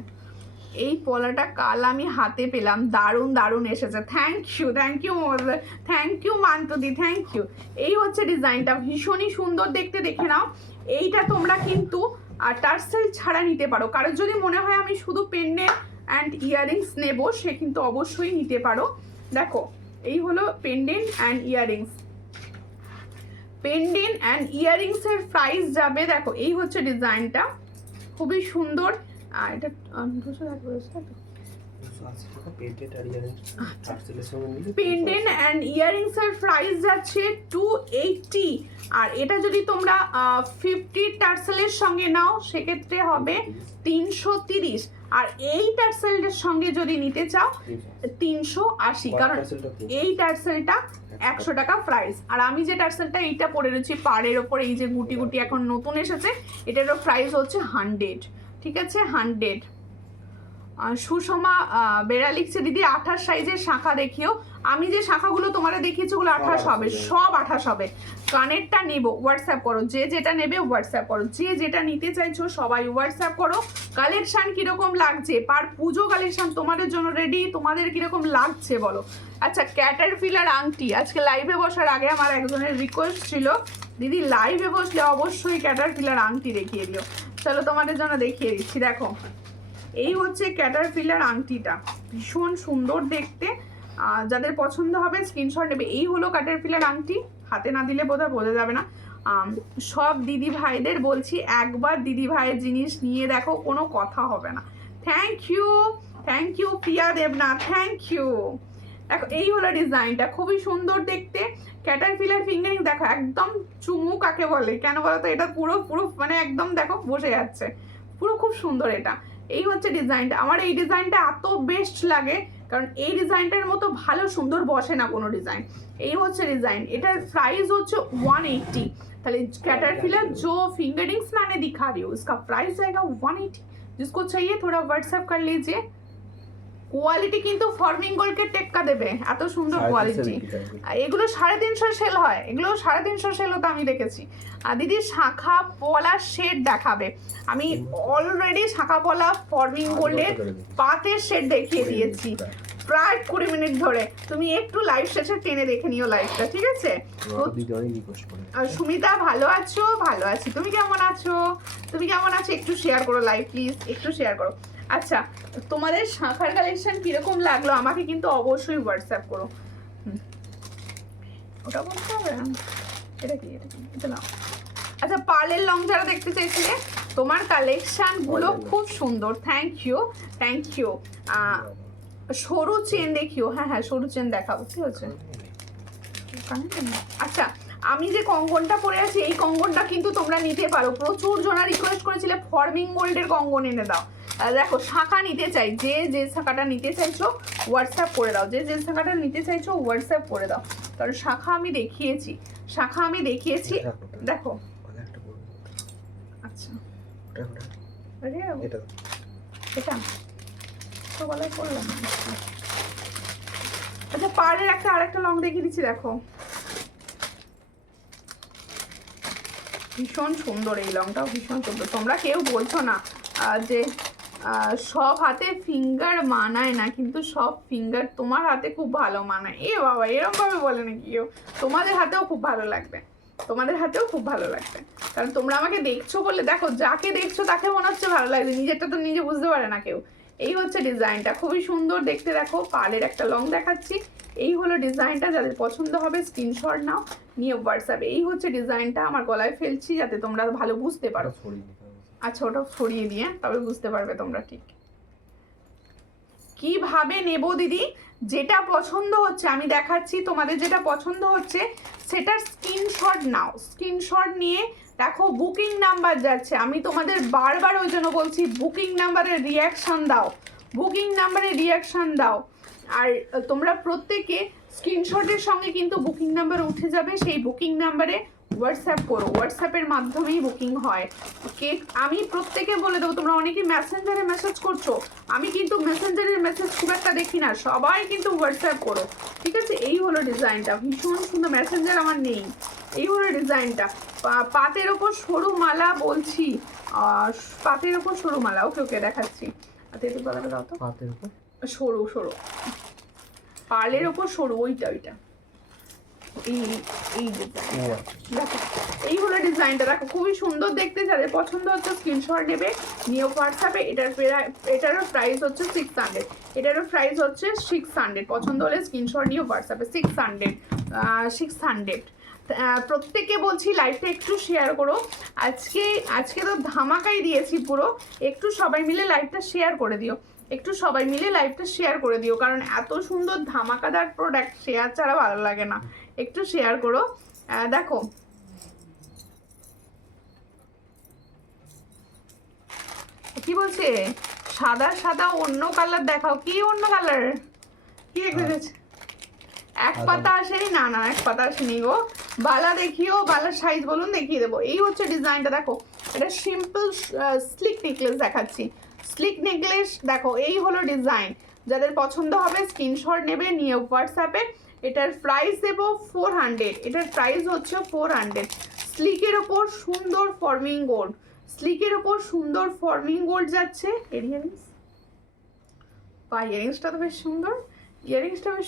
এই পলাটা কাল আমি হাতে পেলাম, দারুণ দারুণ এসেছে। Thank you, thank you, thank you মান্তুদি, থ্যাংক ইউ। এই হচ্ছে ডিজাইনটা, ভীষণই সুন্দর দেখতে, দেখে নাও। এইটা তোমরা কিন্তু টার্সেল ছাড়া নিতে পারো। কারোর যদি মনে হয় আমি শুধু পেন্ডেন্ট অ্যান্ড ইয়ারিংস নেবো, সে কিন্তু অবশ্যই নিতে পারো। দেখো এই হলো pendant and earrings. Pendant and ইয়ারিংসের প্রাইস যাবে, দেখো এই হচ্ছে ডিজাইনটা, খুবই সুন্দর। এটা 280 পেন্ডেন্ট অ্যান্ড ইয়ারিংস এর প্রাইস যাচ্ছে 280। আর এটা যদি তোমরা 50 টার্সেলের সঙ্গে নাও সেক্ষেত্রে হবে 330। আর এই টার্সেলের সঙ্গে যদি নিতে চাও 380, কারণ এই টার্সেলটা 100 টাকা প্রাইস। আর আমি যে টার্সেলটা এইটা পরে রয়েছি পাড়ের ওপর, এই যে গুটি গুটি এখন নতুন এসেছে, এটারও প্রাইস হচ্ছে 100, ঠিক আছে, 100। সুষমা বেড়া লিখছে, দিদি 28 সাইজের শাঁখা দেখিও। আমি যে শাঁখাগুলো তোমাদের দেখিয়েছি ওগুলো 28 হবে, সব 28 হবে। কানেরটা নেব, হোয়াটসঅ্যাপ করো, যে যেটা নেবে হোয়াটসঅ্যাপ করো, যে যেটা নিতে চাইছো সবাই হোয়াটসঅ্যাপ করো। কালেকশন কিরকম লাগছে, পার পুজো কালেকশন তোমাদের জন্য রেডি, তোমাদের কিরকম লাগছে বলো। আচ্ছা, ক্যাটারপিলার আংটি, আজকে লাইভে বসার আগে আমার একজনের রিকোয়েস্ট ছিল, দিদি লাইভে বসলে অবশ্যই ক্যাটারপিলার আংটি দেখিয়ে দিও। চলো তোমাদের জন্য দেখিয়ে দিচ্ছি, দেখো এই হচ্ছে ক্যাটারপিলার আংটিটা, ভীষণ সুন্দর দেখতে। যাদের পছন্দ হবে স্ক্রিনশট নেবে। এই হলো ক্যাটারপিলার আংটি, হাতে না দিলে বোধহয় বোঝা যাবে না। সব দিদি ভাইদের বলছি একবার দিদি ভাইয়ের জিনিস নিয়ে দেখো, কোনো কথা হবে না। Thank you Priya Debnath, thank you. দেখো এই হলো ডিজাইনটা, খুবই সুন্দর দেখতে। ক্যাটারপিলার ফিঙ্গারিং দেখো, একদম চুমু কাকে বলে, কেন বলো তো, এটা পুরো মানে একদম দেখো বসে যাচ্ছে পুরো, খুব সুন্দর এটা। এই হচ্ছে ডিজাইনটা, আমার এই ডিজাইনটা এত বেস্ট লাগে, কারণ এই ডিজাইনটার মতো ভালো সুন্দর বসে না কোনো ডিজাइन। এই হচ্ছে ডিজাइन, এটার प्राइस হচ্ছে 180। তাহলে कैटरपिलर जो फिंगरिंग्स मैंने दिखा रही हूँ इसका प्राइस जाएगा 180। जिसको चाहिए थोड़ा व्हाट्सएप कर लीजिए। কোয়ালিটি কিন্তু ফর্মিং গোল্ডকে টেক্কা দেবে, এত সুন্দর কোয়ালিটি। এগুলো 350 সেল হয়, এগুলো 350 সেল হতে আমি দেখেছি। আর দিদি শাখা পলা শেড দেখাবে, আমি অলরেডি শাখা পলা ফর্মিং গোল্ডের পাতের শেড দেখিয়ে দিয়েছি প্রায় 20 মিনিট ধরে। তুমি একটু লাইভ শেষে টেনে দেখে নিও লাইভটা, ঠিক আছে? সুমিতা ভালো আছো? ভালো আছি, তুমি কেমন আছো? তুমি কেমন আছো? একটু শেয়ার করো লাইভ প্লিজ, একটু শেয়ার করো। আচ্ছা, তোমাদের শাখার কালেকশন কিরকম লাগলো আমাকে কিন্তু অবশ্যই হোয়াটসঅ্যাপ করো। ওটা বলতে হবে, এটা কি এটা নাও। আচ্ছা, পার্লের লং যারা দেখতে চাইছিলে, তোমার কালেকশন গুলো খুব সুন্দর, থ্যাংক ইউ। সরু চেন দেখিও, হ্যাঁ সরু চেন দেখাবো, কি হচ্ছে? আচ্ছা, আমি যে কঙ্গনটা পরে আছি এই কঙ্গনটা কিন্তু তোমরা নিতে পারো। প্রচুর জনা রিকোয়েস্ট করেছিলে ফর্মিং গোল্ডের কঙ্গন এনে দাও। দেখো, শাখা নিতে চাই, যে শাখাটা নিতে চাইছো হোয়াটসঅ্যাপ করে দাও, যে শাখাটা নিতে চাইছো হোয়াটসঅ্যাপ করে দাও। কারণ শাখা আমি দেখিয়েছি, দেখো। আচ্ছা, এটা তো গলায় পড়লাম। আচ্ছা, পাড়ের আরেকটা লং দেখিয়ে দিচ্ছি, দেখো ভীষণ সুন্দর, এই লংটাও ভীষণ সুন্দর। তোমরা কেউ বলছো না যে সব হাতে ফিঙ্গার মানায় না, কিন্তু সব ফিঙ্গার তোমার হাতে খুব ভালো মানায়। এ বাবা, এরকম ভাবে বলে নাকি কেউ? তোমাদের হাতেও খুব ভালো লাগবে, কারণ তোমরা আমাকে দেখছো বলে। দেখো, যাকে দেখছো তাকে মনে হচ্ছে ভালো লাগবে, নিজেরটা তো নিজে বুঝতে পারে না কেউ। এই হচ্ছে ডিজাইনটা, খুবই সুন্দর দেখতে। দেখো, পালের একটা লং দেখাচ্ছি, এই হলো ডিজাইনটা। যাদের পছন্দ হবে স্ক্রিনশট নাও, নিয়ে হোয়াটসঅ্যাপ। এই হচ্ছে ডিজাইনটা, আমার গলায় ফেলছি যাতে তোমরা ভালো বুঝতে পারো। আচ্ছা, ওটা ছড়িয়ে দিয়ে তবে বুঝতে পারবে তোমরা ঠিক কিভাবে নেব। দিদি, যেটা পছন্দ হচ্ছে আমি দেখাচ্ছি, তোমাদের যেটা পছন্দ হচ্ছে সেটার স্ক্রিনশট নাও। স্ক্রিনশট নিয়ে দেখো, বুকিং নাম্বার যাচ্ছে। আমি তোমাদের বারবার ওই জন্য বলছি, বুকিং নাম্বারে রিয়াকশান দাও। আর তোমরা প্রত্যেকে স্ক্রিনশটের সঙ্গে কিন্তু বুকিং নাম্বার উঠে যাবে, সেই বুকিং নাম্বারে হোয়াটসঅ্যাপ করো। হোয়াটসঅ্যাপের মাধ্যমেই বুকিং হয়। আমি প্রত্যেকে বলে দেবো, তোমরা অনেকে মেসেঞ্জারে মেসেজ করছো, আমি কিন্তু মেসেঞ্জারের মেসেজ খুব একটা দেখি না, সবাই কিন্তু হোয়াটসঅ্যাপ করো, ঠিক আছে? এই হলো ডিজাইনটা, ভীষণ সুন্দর। মেসেঞ্জার আমার নেই। এই হলো ডিজাইনটা, পাতের ওপর সরু মালা বলছি, পাতের ওপর সরু মালা। ওকে দেখাচ্ছি। তেতুল পাতাটা দাও তো। পাতের ওপর সরু পার্লের ওপর সরু, ওইটা এই ডিজাইন দেখো। এই হলো ডিজাইনটা, দেখো খুবই সুন্দর দেখতে। যাদের পছন্দ হচ্ছে স্ক্রিনশট নেবে, নিয়ে হোয়াটসঅ্যাপে। এটারও প্রাইস হচ্ছে 600, এটারও প্রাইস হচ্ছে 600। পছন্দ হলে স্ক্রিনশট নিয়ে হোয়াটসঅ্যাপে 600। প্রত্যেকে বলছি লাইভটা একটু শেয়ার করো। আজকে তো ধামাকাই দিয়েছি পুরো। একটু সবাই মিলে লাইভটা শেয়ার করে দিও, কারণ এত সুন্দর ধামাকাদার প্রোডাক্ট শেয়ার ছাড়া ভালো লাগে না। একটু শেয়ার করো। দেখো, কি বলছে? সাদা অন্য কালার দেখাও। কি অন্য কালার? কি দেখেছে? এক পাতা আসেনি? না, এক পাতা আসেনি গো। বালা দেখিও, বালার সাইজ বলুন, দেখিয়ে দেবো। এই হচ্ছে ডিজাইনটা, দেখো। এটা সিম্পল স্লিক নেকলেস দেখাচ্ছি। স্লিক নেকলেস দেখো, এই হলো ডিজাইন। যাদের পছন্দ হবে স্ক্রিনশট নেবে, নিয়ে হোয়াটসঅ্যাপে। এটার প্রাইস দেবো 400, এটার প্রাইস হচ্ছে 400। স্লিকের ওপর সুন্দর ফর্মিং গোল্ড যাচ্ছে। ইয়ারিংসটা তো বেশ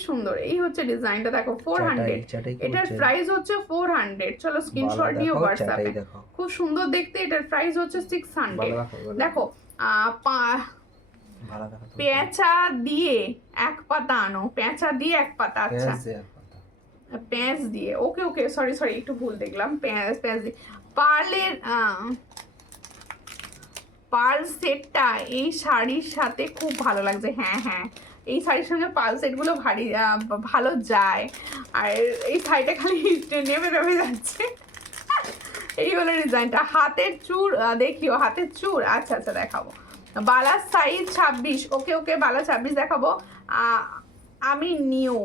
সুন্দর, এই হচ্ছে ডিজাইনটা, দেখো 400। এটার প্রাইস হচ্ছে 400। চলো স্ক্রিনশট নিয়ে হোয়াটসঅ্যাপে। খুব সুন্দর দেখতে, এটার প্রাইস হচ্ছে 600। দেখো, পেঁচা দিয়ে এক পাতা আনো, আচ্ছা প্যাঁচ দিয়ে, ওকে সরি একটু ভুল দেখলাম। প্যাঁচ দিয়ে পার্ল সেটটা এই শাড়ির সাথে খুব ভালো লাগছে। হ্যাঁ, এই শাড়ির সঙ্গে পার্ল সেটগুলো ভালো যায়। আর এই শাড়িটা খালি নেমে যাচ্ছে। এই হলো ডিজাইনটা। হাতের চূড় দেখিও, হাতের চূড়। আচ্ছা দেখাবো। বালার সাইজ 26। ওকে বালা 26 দেখাবো। আমি নিউ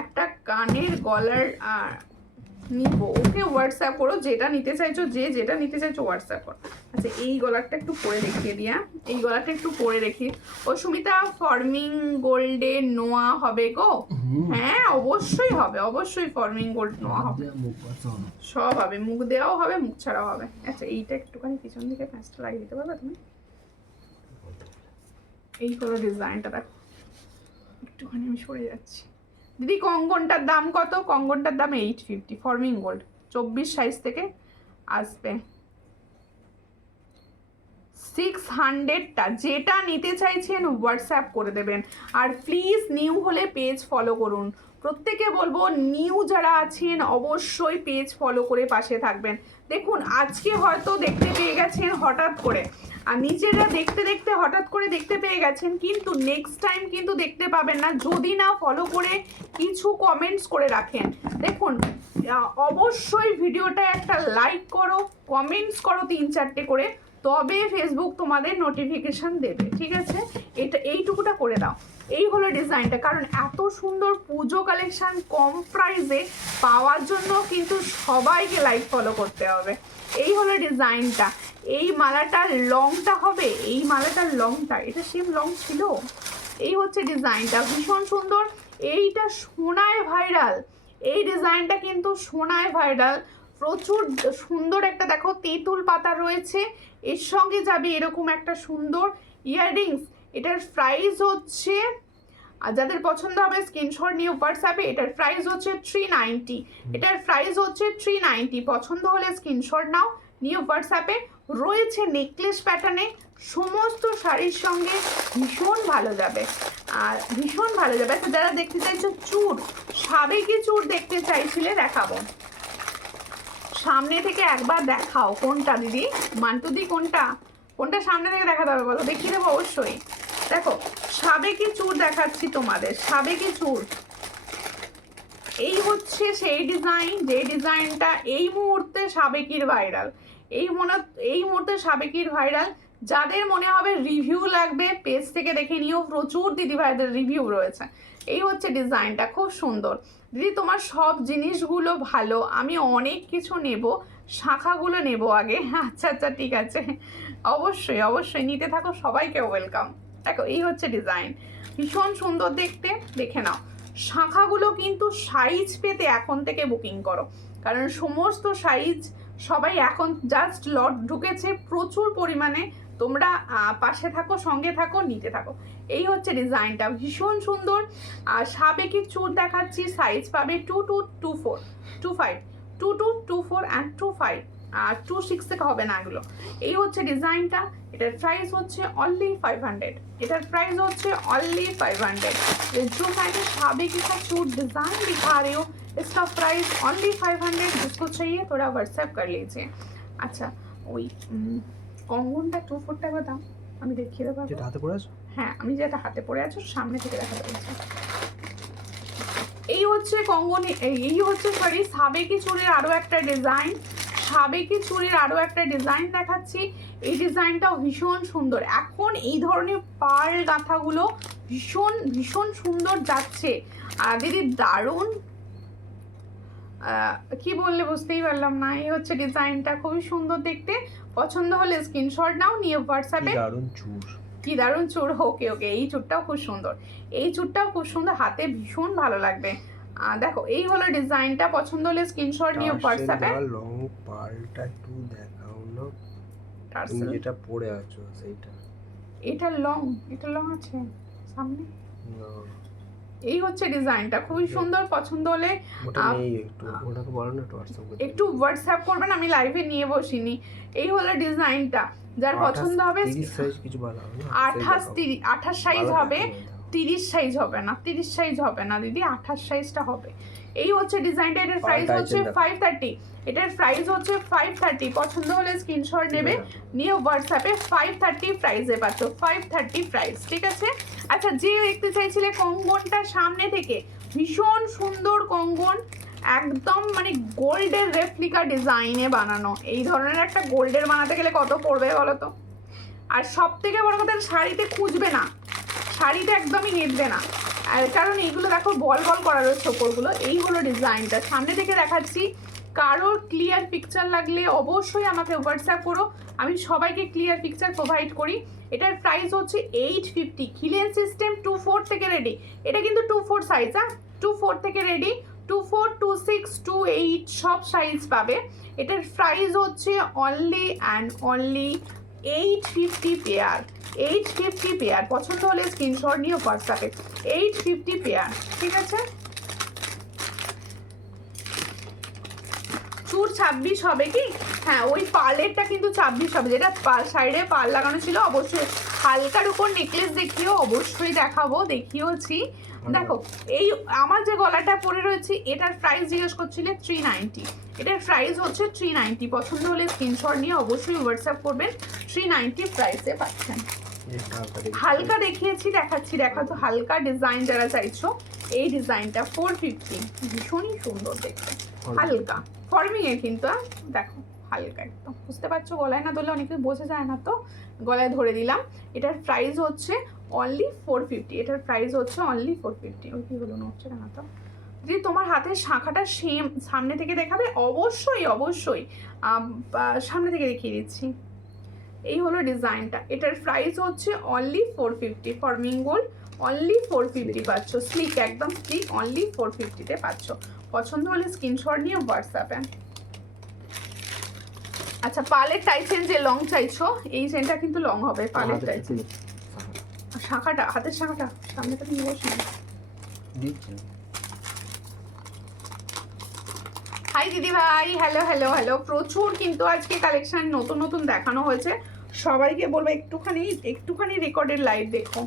একটা কানের গলার নিব, ওকে হোয়াটসঅ্যাপ করো যেটা নিতে চাইছো, যেটা নিতে চাইছো হোয়াটসঅ্যাপ করো। আচ্ছা এই গলারটা একটু পরে দেখিয়ে দিয়া, এই গলারটা একটু পরে রেখি। ও সুমিতা ফর্মিং গোল্ডে নোয়া হবে গো? হ্যাঁ অবশ্যই হবে, অবশ্যই ফর্মিং গোল্ড নোয়া হবে, সব হবে, মুখ দেওয়াও হবে, মুখ ছাড়াও হবে। আচ্ছা এইটা একটুখানি পিছন দিকে প্যাঁচটা লাগিয়ে দিতে পারবে তুমি? এই হলো ডিজাইনটা, দেখো একটুখানি আমি সরে যাচ্ছি। দিদি কঙ্গনটার দাম কত? কঙ্গনটার দাম 850 ফর্মিং গোল্ড, 24 সাইজ থেকে আসবে। 600টা, যেটা নিতে চাইছেন হোয়াটসঅ্যাপ করে দেবেন। আর প্লিজ নিউ হলে পেজ ফলো করুন, প্রত্যেকে বলবো নিউ যারা আছেন অবশ্যই পেজ ফলো করে পাশে থাকবেন। দেখুন আজকে হয়তো দেখতে পেয়ে গেছেন হঠাৎ করে, আর নিজেরা দেখতে দেখতে হঠাৎ করে দেখতে পেয়ে গেছেন, কিন্তু নেক্সট টাইম কিন্তু দেখতে পাবেন না যদি না ফলো করে কিছু কমেন্টস করে রাখেন। দেখুন অবশ্যই ভিডিওটা একটা লাইক করো, কমেন্টস করো 3-4টে করে, তবে ফেসবুক তোমাদের নোটিফিকেশান দেবে, ঠিক আছে? এইটুকুটা করে দাও। এই হলো ডিজাইনটা, কারণ এত সুন্দর পুজো কালেকশান কম প্রাইসে পাওয়ার জন্য কিন্তু সবাইকে লাইক ফলো করতে হবে। এই হলো ডিজাইনটা। এই মালাটার লংটা হবে, এই মালাটার লংটা, এটা সেম লং ছিল। এই হচ্ছে ডিজাইনটা, ভীষণ সুন্দর। এইটা সোনায় ভাইরাল, এই ডিজাইনটা কিন্তু সোনায় ভাইরাল, প্রচুর সুন্দর একটা দেখো তেঁতুল পাতা রয়েছে, এর সঙ্গে যাবে এরকম একটা সুন্দর ইয়াররিংস। এটার প্রাইস হচ্ছে, আর যাদের পছন্দ হবে স্ক্রিনশট নিয়ে হোয়াটসঅ্যাপে, এটার প্রাইস হচ্ছে 390, এটার প্রাইস হচ্ছে 390। পছন্দ হলে স্ক্রিনশট নাও, নিয়ে হোয়াটসঅ্যাপে। রয়েছে নেকলেস প্যাটার্নে, সমস্ত শাড়ির সঙ্গে ভীষণ ভালো যাবে, আর ভীষণ ভালো যাবে। তো যারা দেখতে চাইছো চূড়, সাবেকি চূড় দেখতে চাইছিলে দেখাবো, সামনে থেকে একবার দেখাও। কোনটা দিদি, মান্টুদি কোনটা, কোনটা সামনে থেকে দেখাতে হবে বলো, দেখিয়ে দেবো অবশ্যই। দেখো সাবেকি চূড় দেখাচ্ছি তোমাদের, সাবেকি চূড়। এই হচ্ছে সেই ডিজাইন, যে ডিজাইনটা এই মুহূর্তে সাবেকির ভাইরাল, এই মুহূর্তে সাবেকির ভাইরাল। যাদের মনে হবে রিভিউ লাগবে পেজ থেকে দেখে নিও, প্রচুর দিদিভাইদের রিভিউ রয়েছে। এই হচ্ছে ডিজাইনটা, খুব সুন্দর। দিদি তোমার সব জিনিসগুলো ভালো, আমি অনেক কিছু নেব, শাখাগুলো নেব আগে। আচ্ছা আচ্ছা ঠিক আছে, অবশ্যই অবশ্যই নিতে থাকো, সবাইকে ওয়েলকাম। দেখো এই হচ্ছে ডিজাইন, ভীষণ সুন্দর দেখতে, দেখে নাও। শাখাগুলো কিন্তু সাইজ পেতে এখন থেকে বুকিং করো, কারণ সমস্ত সাইজ সবাই এখন জাস্ট লট ঢুকেছে প্রচুর পরিমাণে। তোমরা পাশে থাকো, সঙ্গে থাকো, নিতে থাকো। এই হচ্ছে ডিজাইনটা, ভীষণ সুন্দর। আর সাবেকি চূড় দেখাচ্ছি, সাইজ পাবে 2 to 24, 25, 2 to 24 and 25, আর 26 থেকে হবে না এগুলো। এই হচ্ছে ডিজাইনটা, এটার প্রাইস হচ্ছে অনলি 500, এটার প্রাইস হচ্ছে অনলি 500। जो मैंने साबिकी का चूड़ डिज़ाइन दिखा रही हूँ, इसका प्राइस ऑनली 500। जिसको चाहिए थोड़ा व्हाट्सएप कर लीजिए। अच्छा ওই কঙ্গনটা 2-4 টাকা দাম, আমি দেখিয়ে দেবো। যেটা হাতে পড়ে আছো? হ্যাঁ আমি যেটা হাতে পড়ে আছো সামনে থেকে দেখাতে বলছি। এই হচ্ছে কঙ্গন, এই হচ্ছে সরি সাবেকি চুড়ির আরও একটা ডিজাইন, সাবেকি চুড়ির আরও একটা ডিজাইন দেখাচ্ছি। এই ডিজাইনটাও ভীষণ সুন্দর, এখন এই ধরনের পার্ল গাঁথাগুলো ভীষণ ভীষণ সুন্দর যাচ্ছে। আর দিদি দারুণ, কি বললে বুঝতেই পারলাম না। এই হচ্ছে ডিজাইনটা, খুবই সুন্দর দেখতে, পছন্দ হলে স্ক্রিনশট নাও, নিয়ে হোয়াটসঅ্যাপে। দারুণ চূড়, কি দারুণ চূড়, ওকে ওকে। এই চূড়টাও খুব সুন্দর, এই চূড়টাও খুব সুন্দর, হাতে ভীষণ ভালো লাগবে। দেখো এই হলো ডিজাইনটা, পছন্দ হলে স্ক্রিনশট নিয়ে হোয়াটসঅ্যাপে। লং পার্লটা একটু দেখাও না, তুমি যেটা পরে আছো সেইটা। এটা লং, এটা লং আছে সামনে। না এই হচ্ছে ডিজাইনটা, খুবই সুন্দর, পছন্দ হলে ওটা নেই, একটু ওটাকে বলো না একটু হোয়াটসঅ্যাপ করতে। একটু হোয়াটসঅ্যাপ করবেন, আমি লাইভে নিয়ে বসিনি। এই হলো ডিজাইনটা, যার পছন্দ হবে। 30 সাইজ কিছু ভালো হবে না, 28 সাইজ হবে, 30 সাইজ হবে না, 30 সাইজ হবে না দিদি, 28 সাইজটা হবে। এই হচ্ছে ডিজাইনটা, এটার প্রাইস হচ্ছে 530, এটার প্রাইস হচ্ছে 530। পছন্দ হলে স্ক্রিনশট নেবে, নিয়ে হোয়াটসঅ্যাপে 530 প্রাইসে পাচ্ছ, 530 প্রাইস, ঠিক আছে? আচ্ছা যে দেখতে চাইছিলে কঙ্গনটা সামনে থেকে, ভীষণ সুন্দর কঙ্গন, একদম মানে গোল্ডের রেপ্লিকা ডিজাইনে বানানো। এই ধরনের একটা গোল্ডের বানাতে গেলে কত পড়বে বলো তো? আর সব থেকে বড় কথা শাড়িতে খুঁজবে না, শাড়িটা একদমই নেটবে না, কারণ এইগুলো দেখো বল বল করা রয়েছে ওপরগুলো। এই হলো ডিজাইনটা, সামনে থেকে দেখাচ্ছি। কারোর ক্লিয়ার পিকচার লাগলে অবশ্যই আমাকে হোয়াটসঅ্যাপ করো, আমি সবাইকে ক্লিয়ার পিকচার প্রোভাইড করি। এটার প্রাইস হচ্ছে 850। খিলেন সিস্টেম 2/4 থেকে রেডি, এটা কিন্তু 2/4 সাইজ, হ্যাঁ 2/4 থেকে রেডি, 2/4, 2/6, 2/8 সব সাইজ পাবে। এটার প্রাইস হচ্ছে only and only 850 pair, 850 pair. পছন্দ হলে স্ক্রিনশট নিয়ে হোয়াটসঅ্যাপে 850 পেয়ার, ঠিক আছে। চুর 26 হবে কি? হ্যাঁ ওই পার্লেরটা কিন্তু 26 হবে, যেটা সাইডে পার্ল লাগানো ছিল। অবশ্যই হালকার উপর নেকলেস দেখিও, অবশ্যই দেখাবো, দেখিয়েছি। দেখো এই আমার যে গলাটা পরে রয়েছে এটার প্রাইস জিজ্ঞেস করছিলে 390, এটার প্রাইস হচ্ছে 390। পছন্দ হলে স্ক্রিনশট নিয়ে অবশ্যই হোয়াটসঅ্যাপ করবেন, 390 প্রাইসে পাচ্ছেন। হালকা দেখিয়েছি, দেখাচ্ছি, দেখাতো হালকা ডিজাইন যারা চাইছো। এই ডিজাইনটা 450, ভীষণই সুন্দর দেখতে, হালকা ফর্মিং এ কিন্তু, দেখো হালকা একদম, বুঝতে পারছো? গলায় না ধরলে অনেকে বোঝা যায় না, তো গলায় ধরে দিলাম। এটার প্রাইস হচ্ছে অনলি 450, এটার প্রাইস হচ্ছে অনলি 450। ওই কি হলো নড়ছে না তো? যদি তোমার হাতের শাখাটা সেম সামনে থেকে দেখাবে, অবশ্যই অবশ্যই সামনে থেকে দেখিয়ে দিচ্ছি। এই হলো ডিজাইনটা, এটার প্রাইস হচ্ছে অনলি 450। ফর্মিং গোল্ড অনলি 450 পাচ্ছ, স্লিক একদম স্লিক, অনলি 450-তে পাচ্ছ। পছন্দ হলে স্ক্রিনশট নিয়ে হোয়াটসঅ্যাপে। আচ্ছা পার্লের টাইসেন যে লং চাইছো, এই চেনটা কিন্তু লং হবে পার্লের টাইসেন। শাখাটা, হাতের শাখাটা সামনে থেকে নিয়ে বসে দিচ্ছি। হাই দিদি ভাই, হ্যালো হ্যালো হ্যালো। প্রচুর কিন্তু আজকে কালেকশন নতুন নতুন দেখানো হয়েছে, সবাইকে বলবো একটুখানি রেকর্ডেড লাইভ দেখো।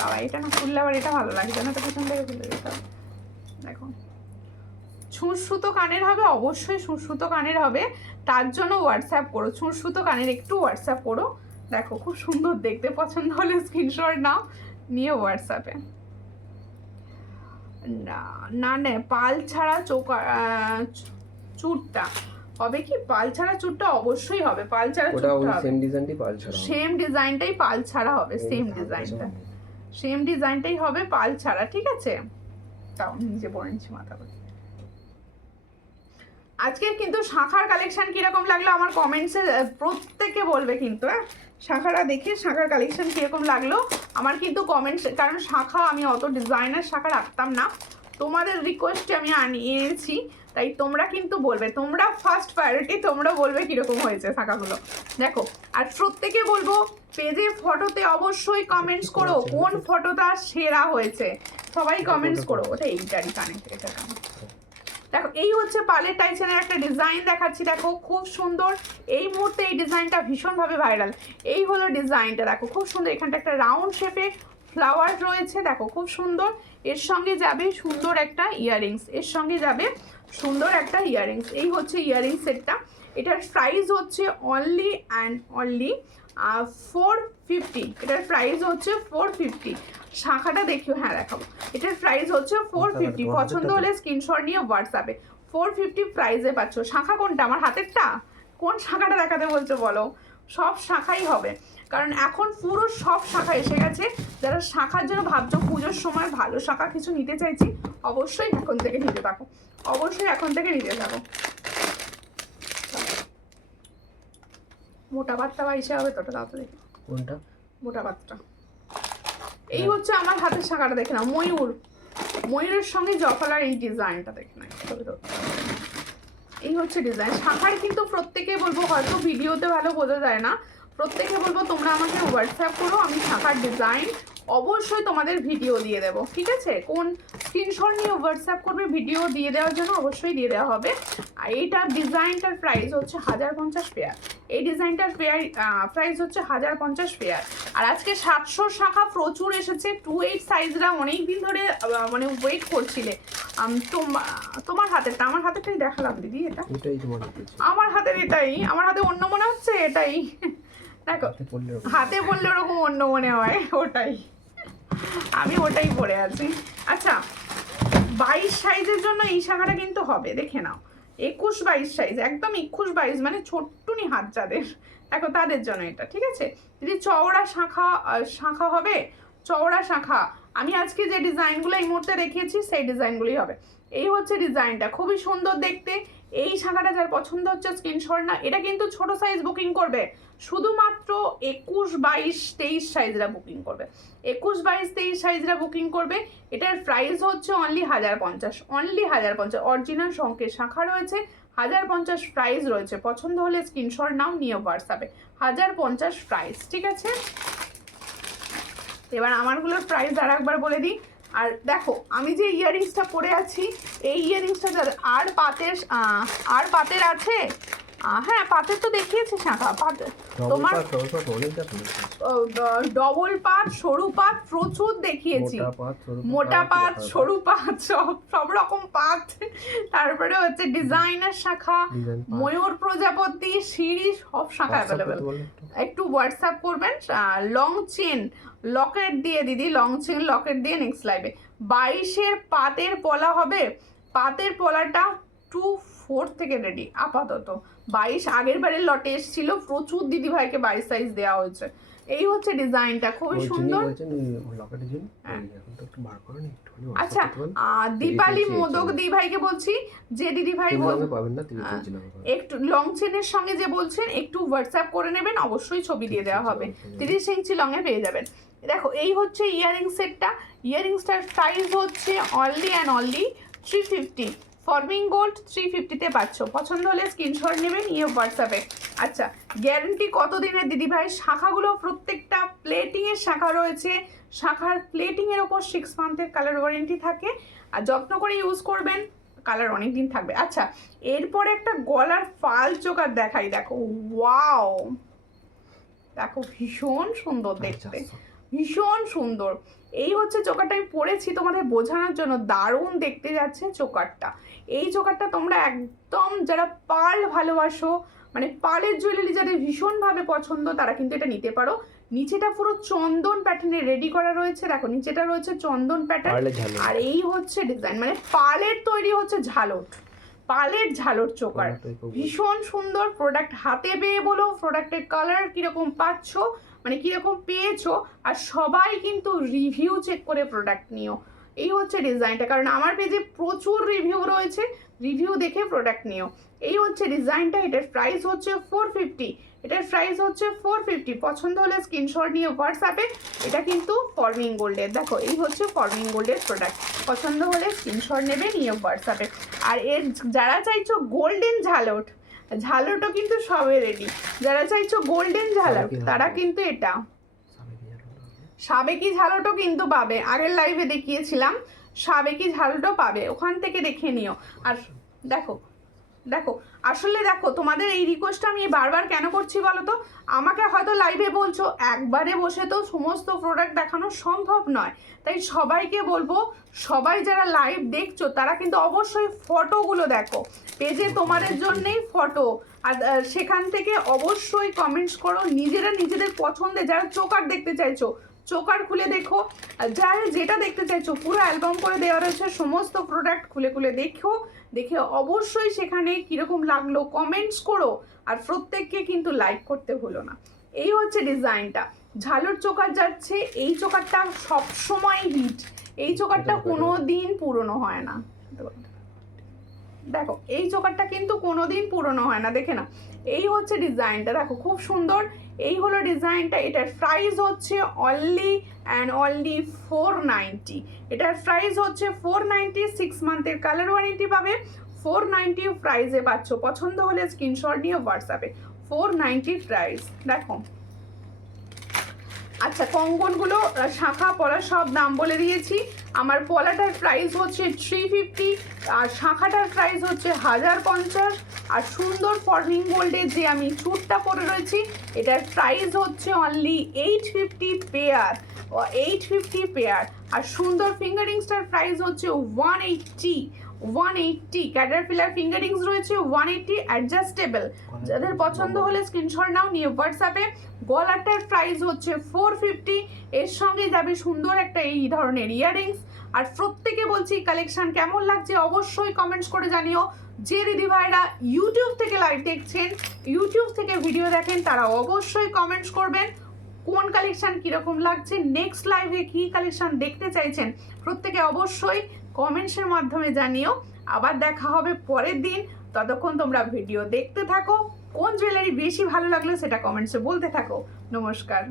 বাবা এটা না খুললে আবার এটা ভালো লাগছে না, তো পিছন থেকে খুলে দিতে হবে। দেখো ছুঁচসুতো কানের হবে, অবশ্যই ছুঁচসুতো কানের হবে, তার জন্য হোয়াটসঅ্যাপ করো। ছুঁচসুতো কানের একটু হোয়াটসঅ্যাপ করো, দেখো খুব সুন্দর দেখতে। পছন্দ হলে স্ক্রিনশট নাও, নিয়ে হোয়াটসঅ্যাপে। না না না পাল ছাড়া চুরটা হবে কি? পাল ছাড়া চুরটা অবশ্যই হবে, পাল ছাড়া চুরটা হবে, সেম ডিজাইনটাই পাল ছাড়া, সেম ডিজাইনটাই পাল ছাড়া হবে, সেম ডিজাইনটাই হবে পাল ছাড়া, ঠিক আছে? তাও নিজে পরে নিচ্ছি মাথা করে। আজকে কিন্তু শাখার কালেকশন কিরকম লাগলো আমার কমেন্টসে প্রত্যেকে বলবে কিন্তু, হ্যাঁ শাখাটা দেখে শাখার কালেকশন কিরকম লাগলো আমার কিন্তু কমেন্টস, কারণ শাখা আমি অত ডিজাইনার শাখা রাখতাম না, তোমাদের রিকোয়েস্টে আমি আনিয়েছি, তাই তোমরা কিন্তু বলবে, তোমরা ফার্স্ট প্রায়োরিটি, তোমরা বলবে কিরকম হয়েছে শাখাগুলো। দেখো আর প্রত্যেকে বলবো পেজে ফটোতে অবশ্যই কমেন্টস করো কোন ফটোটা সেরা হয়েছে, সবাই কমেন্টস করো। ওটা এইটারই কানেক্ট, এটা কানেক্ট। দেখো এই হচ্ছে পার্লের টাইসেনের একটা ডিজাইন দেখাচ্ছি, দেখো খুব সুন্দর। এই মুহূর্তে এই ডিজাইনটা ভীষণভাবে ভাইরাল। এই হলো ডিজাইনটা, দেখো খুব সুন্দর, এখানটা একটা রাউন্ড শেপে ফ্লাওয়ার রয়েছে, দেখো খুব সুন্দর। এর সঙ্গে যাবে সুন্দর একটা ইয়াররিংস, এর সঙ্গে যাবে সুন্দর একটা ইয়াররিংস। এই হচ্ছে ইয়াররিং সেটটা, এটার প্রাইস হচ্ছে অনলি অ্যান্ড অনলি 450, এটার প্রাইস হচ্ছে 450। শাখাটা দেখিও, হ্যাঁ দেখাবো। এটার প্রাইস হচ্ছে 450, পছন্দ হলে স্ক্রিনশট নিয়ে হোয়াটসঅ্যাপে 450 প্রাইসে পাচ্ছ। শাখা কোনটা? আমার হাতেরটা? কোন শাখাটা দেখাতে বলছো বলো? সব শাখাই হবে, কারণ এখন পুরো সব শাখা এসে গেছে। যারা শাখার জন্য ভাবছো পুজোর সময় ভালো শাখা কিছু নিতে চাইছি, অবশ্যই এখন থেকে নিতে থাকো, অবশ্যই এখন থেকে নিতে থাকো। মোটা পাতটা বা ইসে হবে, তোটা তাড়াতাড়ি কোনটা? মোটা পাতটা। এই হচ্ছে আমার হাতের শাখাটা, দেখে নাও ময়ূরের সঙ্গে জফলার এই ডিজাইনটা দেখে নাও, এই হচ্ছে ডিজাইন। শাখার কিন্তু প্রত্যেকে বলবো, হয়তো ভিডিওতে ভালো বোঝা যায় না, প্রত্যেকে বলবো তোমরা আমাকে হোয়াটসঅ্যাপ করো, আমি শাখার ডিজাইন অবশ্যই তোমাদের ভিডিও দিয়ে দেবো, ঠিক আছে? কোন স্ক্রিনশট নিয়ে হোয়াটসঅ্যাপ করবে ভিডিও দিয়ে দেওয়ার জন্য, অবশ্যই দিয়ে দেওয়া হবে। আর এইটার ডিজাইনটার প্রাইস হচ্ছে 1050 পেয়ার, এই ডিজাইনটার প্রাইস হচ্ছে 1050 পেয়ার। আর আজকে 700 শাখা প্রচুর এসেছে, 2/8 সাইজরা অনেক দিন ধরে মানে ওয়েট করছিলে। তোমার হাতেরটা, আমার হাতেরটাই দেখালাম দিদি, এটা আমার হাতের, এটাই আমার হাতে অন্য মনে হচ্ছে, এটাই দেখো হাতে পড়লে ওরকম অন্য মনে হয়, ওটাই আমি ওটাই পরে আছি। আচ্ছা 22 সাইজের জন্য এই শাখাটা কিন্তু হবে, দেখে নাও 21-22 সাইজ, একদম 21-22 মানে ছোট্টুনি হাত যাদের, দেখো তাদের জন্য এটা, ঠিক আছে? যদি চওড়া শাখা হবে চওড়া শাঁখা। আমি আজকে যে ডিজাইনগুলো এই মুহূর্তে দেখিয়েছি সেই ডিজাইনগুলোই হবে। এই হচ্ছে ডিজাইনটা, খুবই সুন্দর দেখতে। এই শাঁখাটা যার পছন্দ হচ্ছে স্ক্রিনশট না। এটা কিন্তু ছোট সাইজ বুকিং করবে, শুধুমাত্র 21, 22, 23 সাইজরা বুকিং করবে। 21, 22, 23 সাইজরা বুকিং করবে। এটার প্রাইস হচ্ছে অনলি 1050, অনলি 1050। অরিজিনাল শঙ্কের শাঁখা রয়েছে, 1050 প্রাইস রয়েছে। পছন্দ হলে স্ক্রিনশট নাও, নিয়ে হোয়াটসঅ্যাপে। 1050 প্রাইস, ঠিক আছে। এবার আমারগুলোর প্রাইস আর একবার বলে দিই। আর দেখো আমি যে ইয়াররিংসটা পরে আছি, এই ইয়াররিংসটা আর পাতের আছে। হ্যাঁ, পাতের তো দেখিয়েছি শাঁখা। পাতের তোমার ডবল পাত, সরু পাত প্রচুর দেখিয়েছি। মোটা পাত, সরু পাত, সব রকম পাত। তারপরে হচ্ছে ডিজাইনার শাঁখা, ময়ূর প্রজাপতি, সিঁড়ি, সব শাঁখা অ্যাভেলেবেল। একটু হোয়াটসঅ্যাপ করবেন। লং চেন লকেট দিয়ে দিদি, লং চেন লকেট দিয়ে নেক্সট লাইভে। 22-এর পাতের পলা হবে। পাতের পলাটা 2/4 থেকে রেডি আপাতত। 22 আগের বারের লটে এসেছিল, প্রচুর দিদিভাইকে 22 সাইজ দেওয়া হয়েছে। এই হচ্ছে ডিজাইনটা, খুবই সুন্দর। আচ্ছা, দীপালি মোদক দিদিভাইকে বলছি যে দিদিভাই একটু লং চেনের সঙ্গে যে বলছেন একটু হোয়াটসঅ্যাপ করে নেবেন, অবশ্যই ছবি দিয়ে দেওয়া হবে। 30 ইঞ্চি লংয়ে পেয়ে যাবেন। দেখো এই হচ্ছে ইয়ারিং সেটটা। ইয়ারিংসটার প্রাইস হচ্ছে only and only 350। Forming gold 350-তে পাচ্ছ। পছন্দ হলে স্ক্রিনশট নেবেন, নিয়ে হোয়াটসঅ্যাপে। আচ্ছা, গ্যারেন্টি কত দিনের দিদিভাই? শাখাগুলো প্রত্যেকটা প্লেটিংয়ের শাখা রয়েছে। শাখার প্লেটিংয়ের ওপর 6 মান্থের কালার ওয়ারেন্টি থাকে। আর যত্ন করে ইউজ করবেন, কালার অনেক দিন থাকবে। আচ্ছা, এরপরে একটা গলার ফাল চোকার দেখাই। দেখো, ওয়াও, দেখো ভীষণ সুন্দর দেখতে, ভীষণ সুন্দর। এই হচ্ছে চোকারটা, আমি পরেছি তোমাদের বোঝানোর জন্য। দারুণ দেখতে যাচ্ছে চোকারটা। এই চোকারটা তোমরা একদম যারা পার্ল ভালোবাসো, মানে পার্লের জুয়েলারি যাদের ভীষণভাবে পছন্দ, তারা কিন্তু এটা নিতে পারো। নিচেটা পুরো চন্দন প্যাটার্নে রেডি করা রয়েছে। দেখো নিচেটা রয়েছে চন্দন প্যাটার্ন, আর এই হচ্ছে ডিজাইন, মানে পার্লের তৈরি হচ্ছে ঝালট, পার্লের ঝালট চোকার। ভীষণ সুন্দর প্রোডাক্ট। হাতে পেয়ে বলো প্রোডাক্টের কালার কিরকম পাচ্ছ, মানে কিরকম পেয়েছো। আর সবাই কিন্তু রিভিউ চেক করে প্রোডাক্ট নিও। এই হচ্ছে ডিজাইনটা, কারণ আমার পেজে প্রচুর রিভিউ রয়েছে, রিভিউ দেখে প্রোডাক্ট নিও। এই হচ্ছে ডিজাইনটা। এটার প্রাইস হচ্ছে 450। এটার প্রাইস হচ্ছে 450। পছন্দ হলে স্ক্রিনশট নিয়ে হোয়াটসঅ্যাপে। এটা কিন্তু ফর্মিং গোল্ডের। দেখো এই হচ্ছে ফর্মিং গোল্ডের প্রোডাক্ট। পছন্দ হলে স্ক্রিনশট নেবে, নিয়ে হোয়াটসঅ্যাপে। আর এর যারা চাইছো গোল্ডেন ঝালট, ঝালটও কিন্তু সবে রেডি। যারা চাইছো গোল্ডেন ঝালট, তারা কিন্তু এটা সাবেকি ঝালটও কিন্তু পাবে। আগের লাইভে দেখিয়েছিলাম, সাবেকি ঝালটও পাবে, ওখান থেকে দেখে নিও। আর দেখো দেখো আসলে দেখো, তোমাদের এই রিকোয়েস্টটা আমি বারবার কেন করছি বলো তো? আমাকে হয়তো লাইভে বলছো, একবারে বসে তো সমস্ত প্রোডাক্ট দেখানো সম্ভব নয়। তাই সবাইকে বলবো, সবাই যারা লাইভ দেখছো তারা কিন্তু অবশ্যই ফটোগুলো দেখো। পেজে তোমাদের জন্যেই ফটো, আর সেখান থেকে অবশ্যই কমেন্টস করো। নিজেরা নিজেদের পছন্দে যারা চোকার দেখতে চাইছো, চোকার খুলে দেখো। যারা যেটা দেখতে চাইছো পুরো অ্যালবাম করে দেওয়া রয়েছে, সমস্ত প্রোডাক্ট খুলে খুলে দেখো। দেখে অবশ্যই সেখানে কীরকম লাগলো কমেন্টস করো। আর প্রত্যেককে কিন্তু লাইক করতে ভুলো না। এই হচ্ছে ডিজাইনটা, ঝালর চোকার যাচ্ছে। এই চোকারটা সবসময় হিট, এই চোকারটা কোনো দিন পুরনো হয় না। দেখো এই চোকারটা কিন্তু কোনো দিন পুরনো হয় না, দেখে না। এই হচ্ছে ডিজাইনটা, দেখো খুব সুন্দর। এই হলো ডিজাইনটা। এটার প্রাইস হচ্ছে অনলি অ্যান্ড অনলি 490। এটার প্রাইস হচ্ছে 490। 6 মান্থের কালার ওয়ারেন্টি পাবে। 490 প্রাইসে পাচ্ছ। পছন্দ হলে স্ক্রিনশট নিয়ে হোয়াটসঅ্যাপে। 490 প্রাইস। দেখো আচ্ছা, কঙ্কনগুলো শাখা পলা সব দাম বলে দিয়েছি। আমার পলাটার প্রাইস হচ্ছে 350, আর শাখাটার প্রাইস হচ্ছে 1050। আর সুন্দর ফর্মিং গোল্ডের যে আমি চুটটা পরে রয়েছি, এটার প্রাইস হচ্ছে অনলি 850 পেয়ার, 850 পেয়ার। আর সুন্দর ফিঙ্গারিংসটার প্রাইস হচ্ছে 180। ক্যাটারপিলার ফিঙ্গারিংস রয়েছে 180, অ্যাডজাস্টেবল। যাদের পছন্দ হলে স্ক্রিনশট নাও, নিয়ে হোয়াটসঅ্যাপে। গলাটার প্রাইস হচ্ছে 450। এর সঙ্গে যাবে সুন্দর একটা এই ধরনের ইয়াররিংস। আর প্রত্যেকে বলছি কালেকশন কেমন লাগছে অবশ্যই কমেন্টস করে জানিও। যে দিদিভাইরা ইউটিউব থেকে লাইভ দেখছেন, ইউটিউব থেকে ভিডিও দেখেন, তারা অবশ্যই কমেন্টস করবেন কোন কালেকশন কীরকম লাগছে, নেক্সট লাইভে কী কালেকশন দেখতে চাইছেন প্রত্যেকে অবশ্যই কমেন্টসের মাধ্যমে জানিও। আবার দেখা হবে পরের দিন, ততক্ষণ তোমরা ভিডিও দেখতে থাকো, কোন জুয়েলারি বেশি ভালো লাগলো সেটা কমেন্টসে বলতে থাকো। নমস্কার।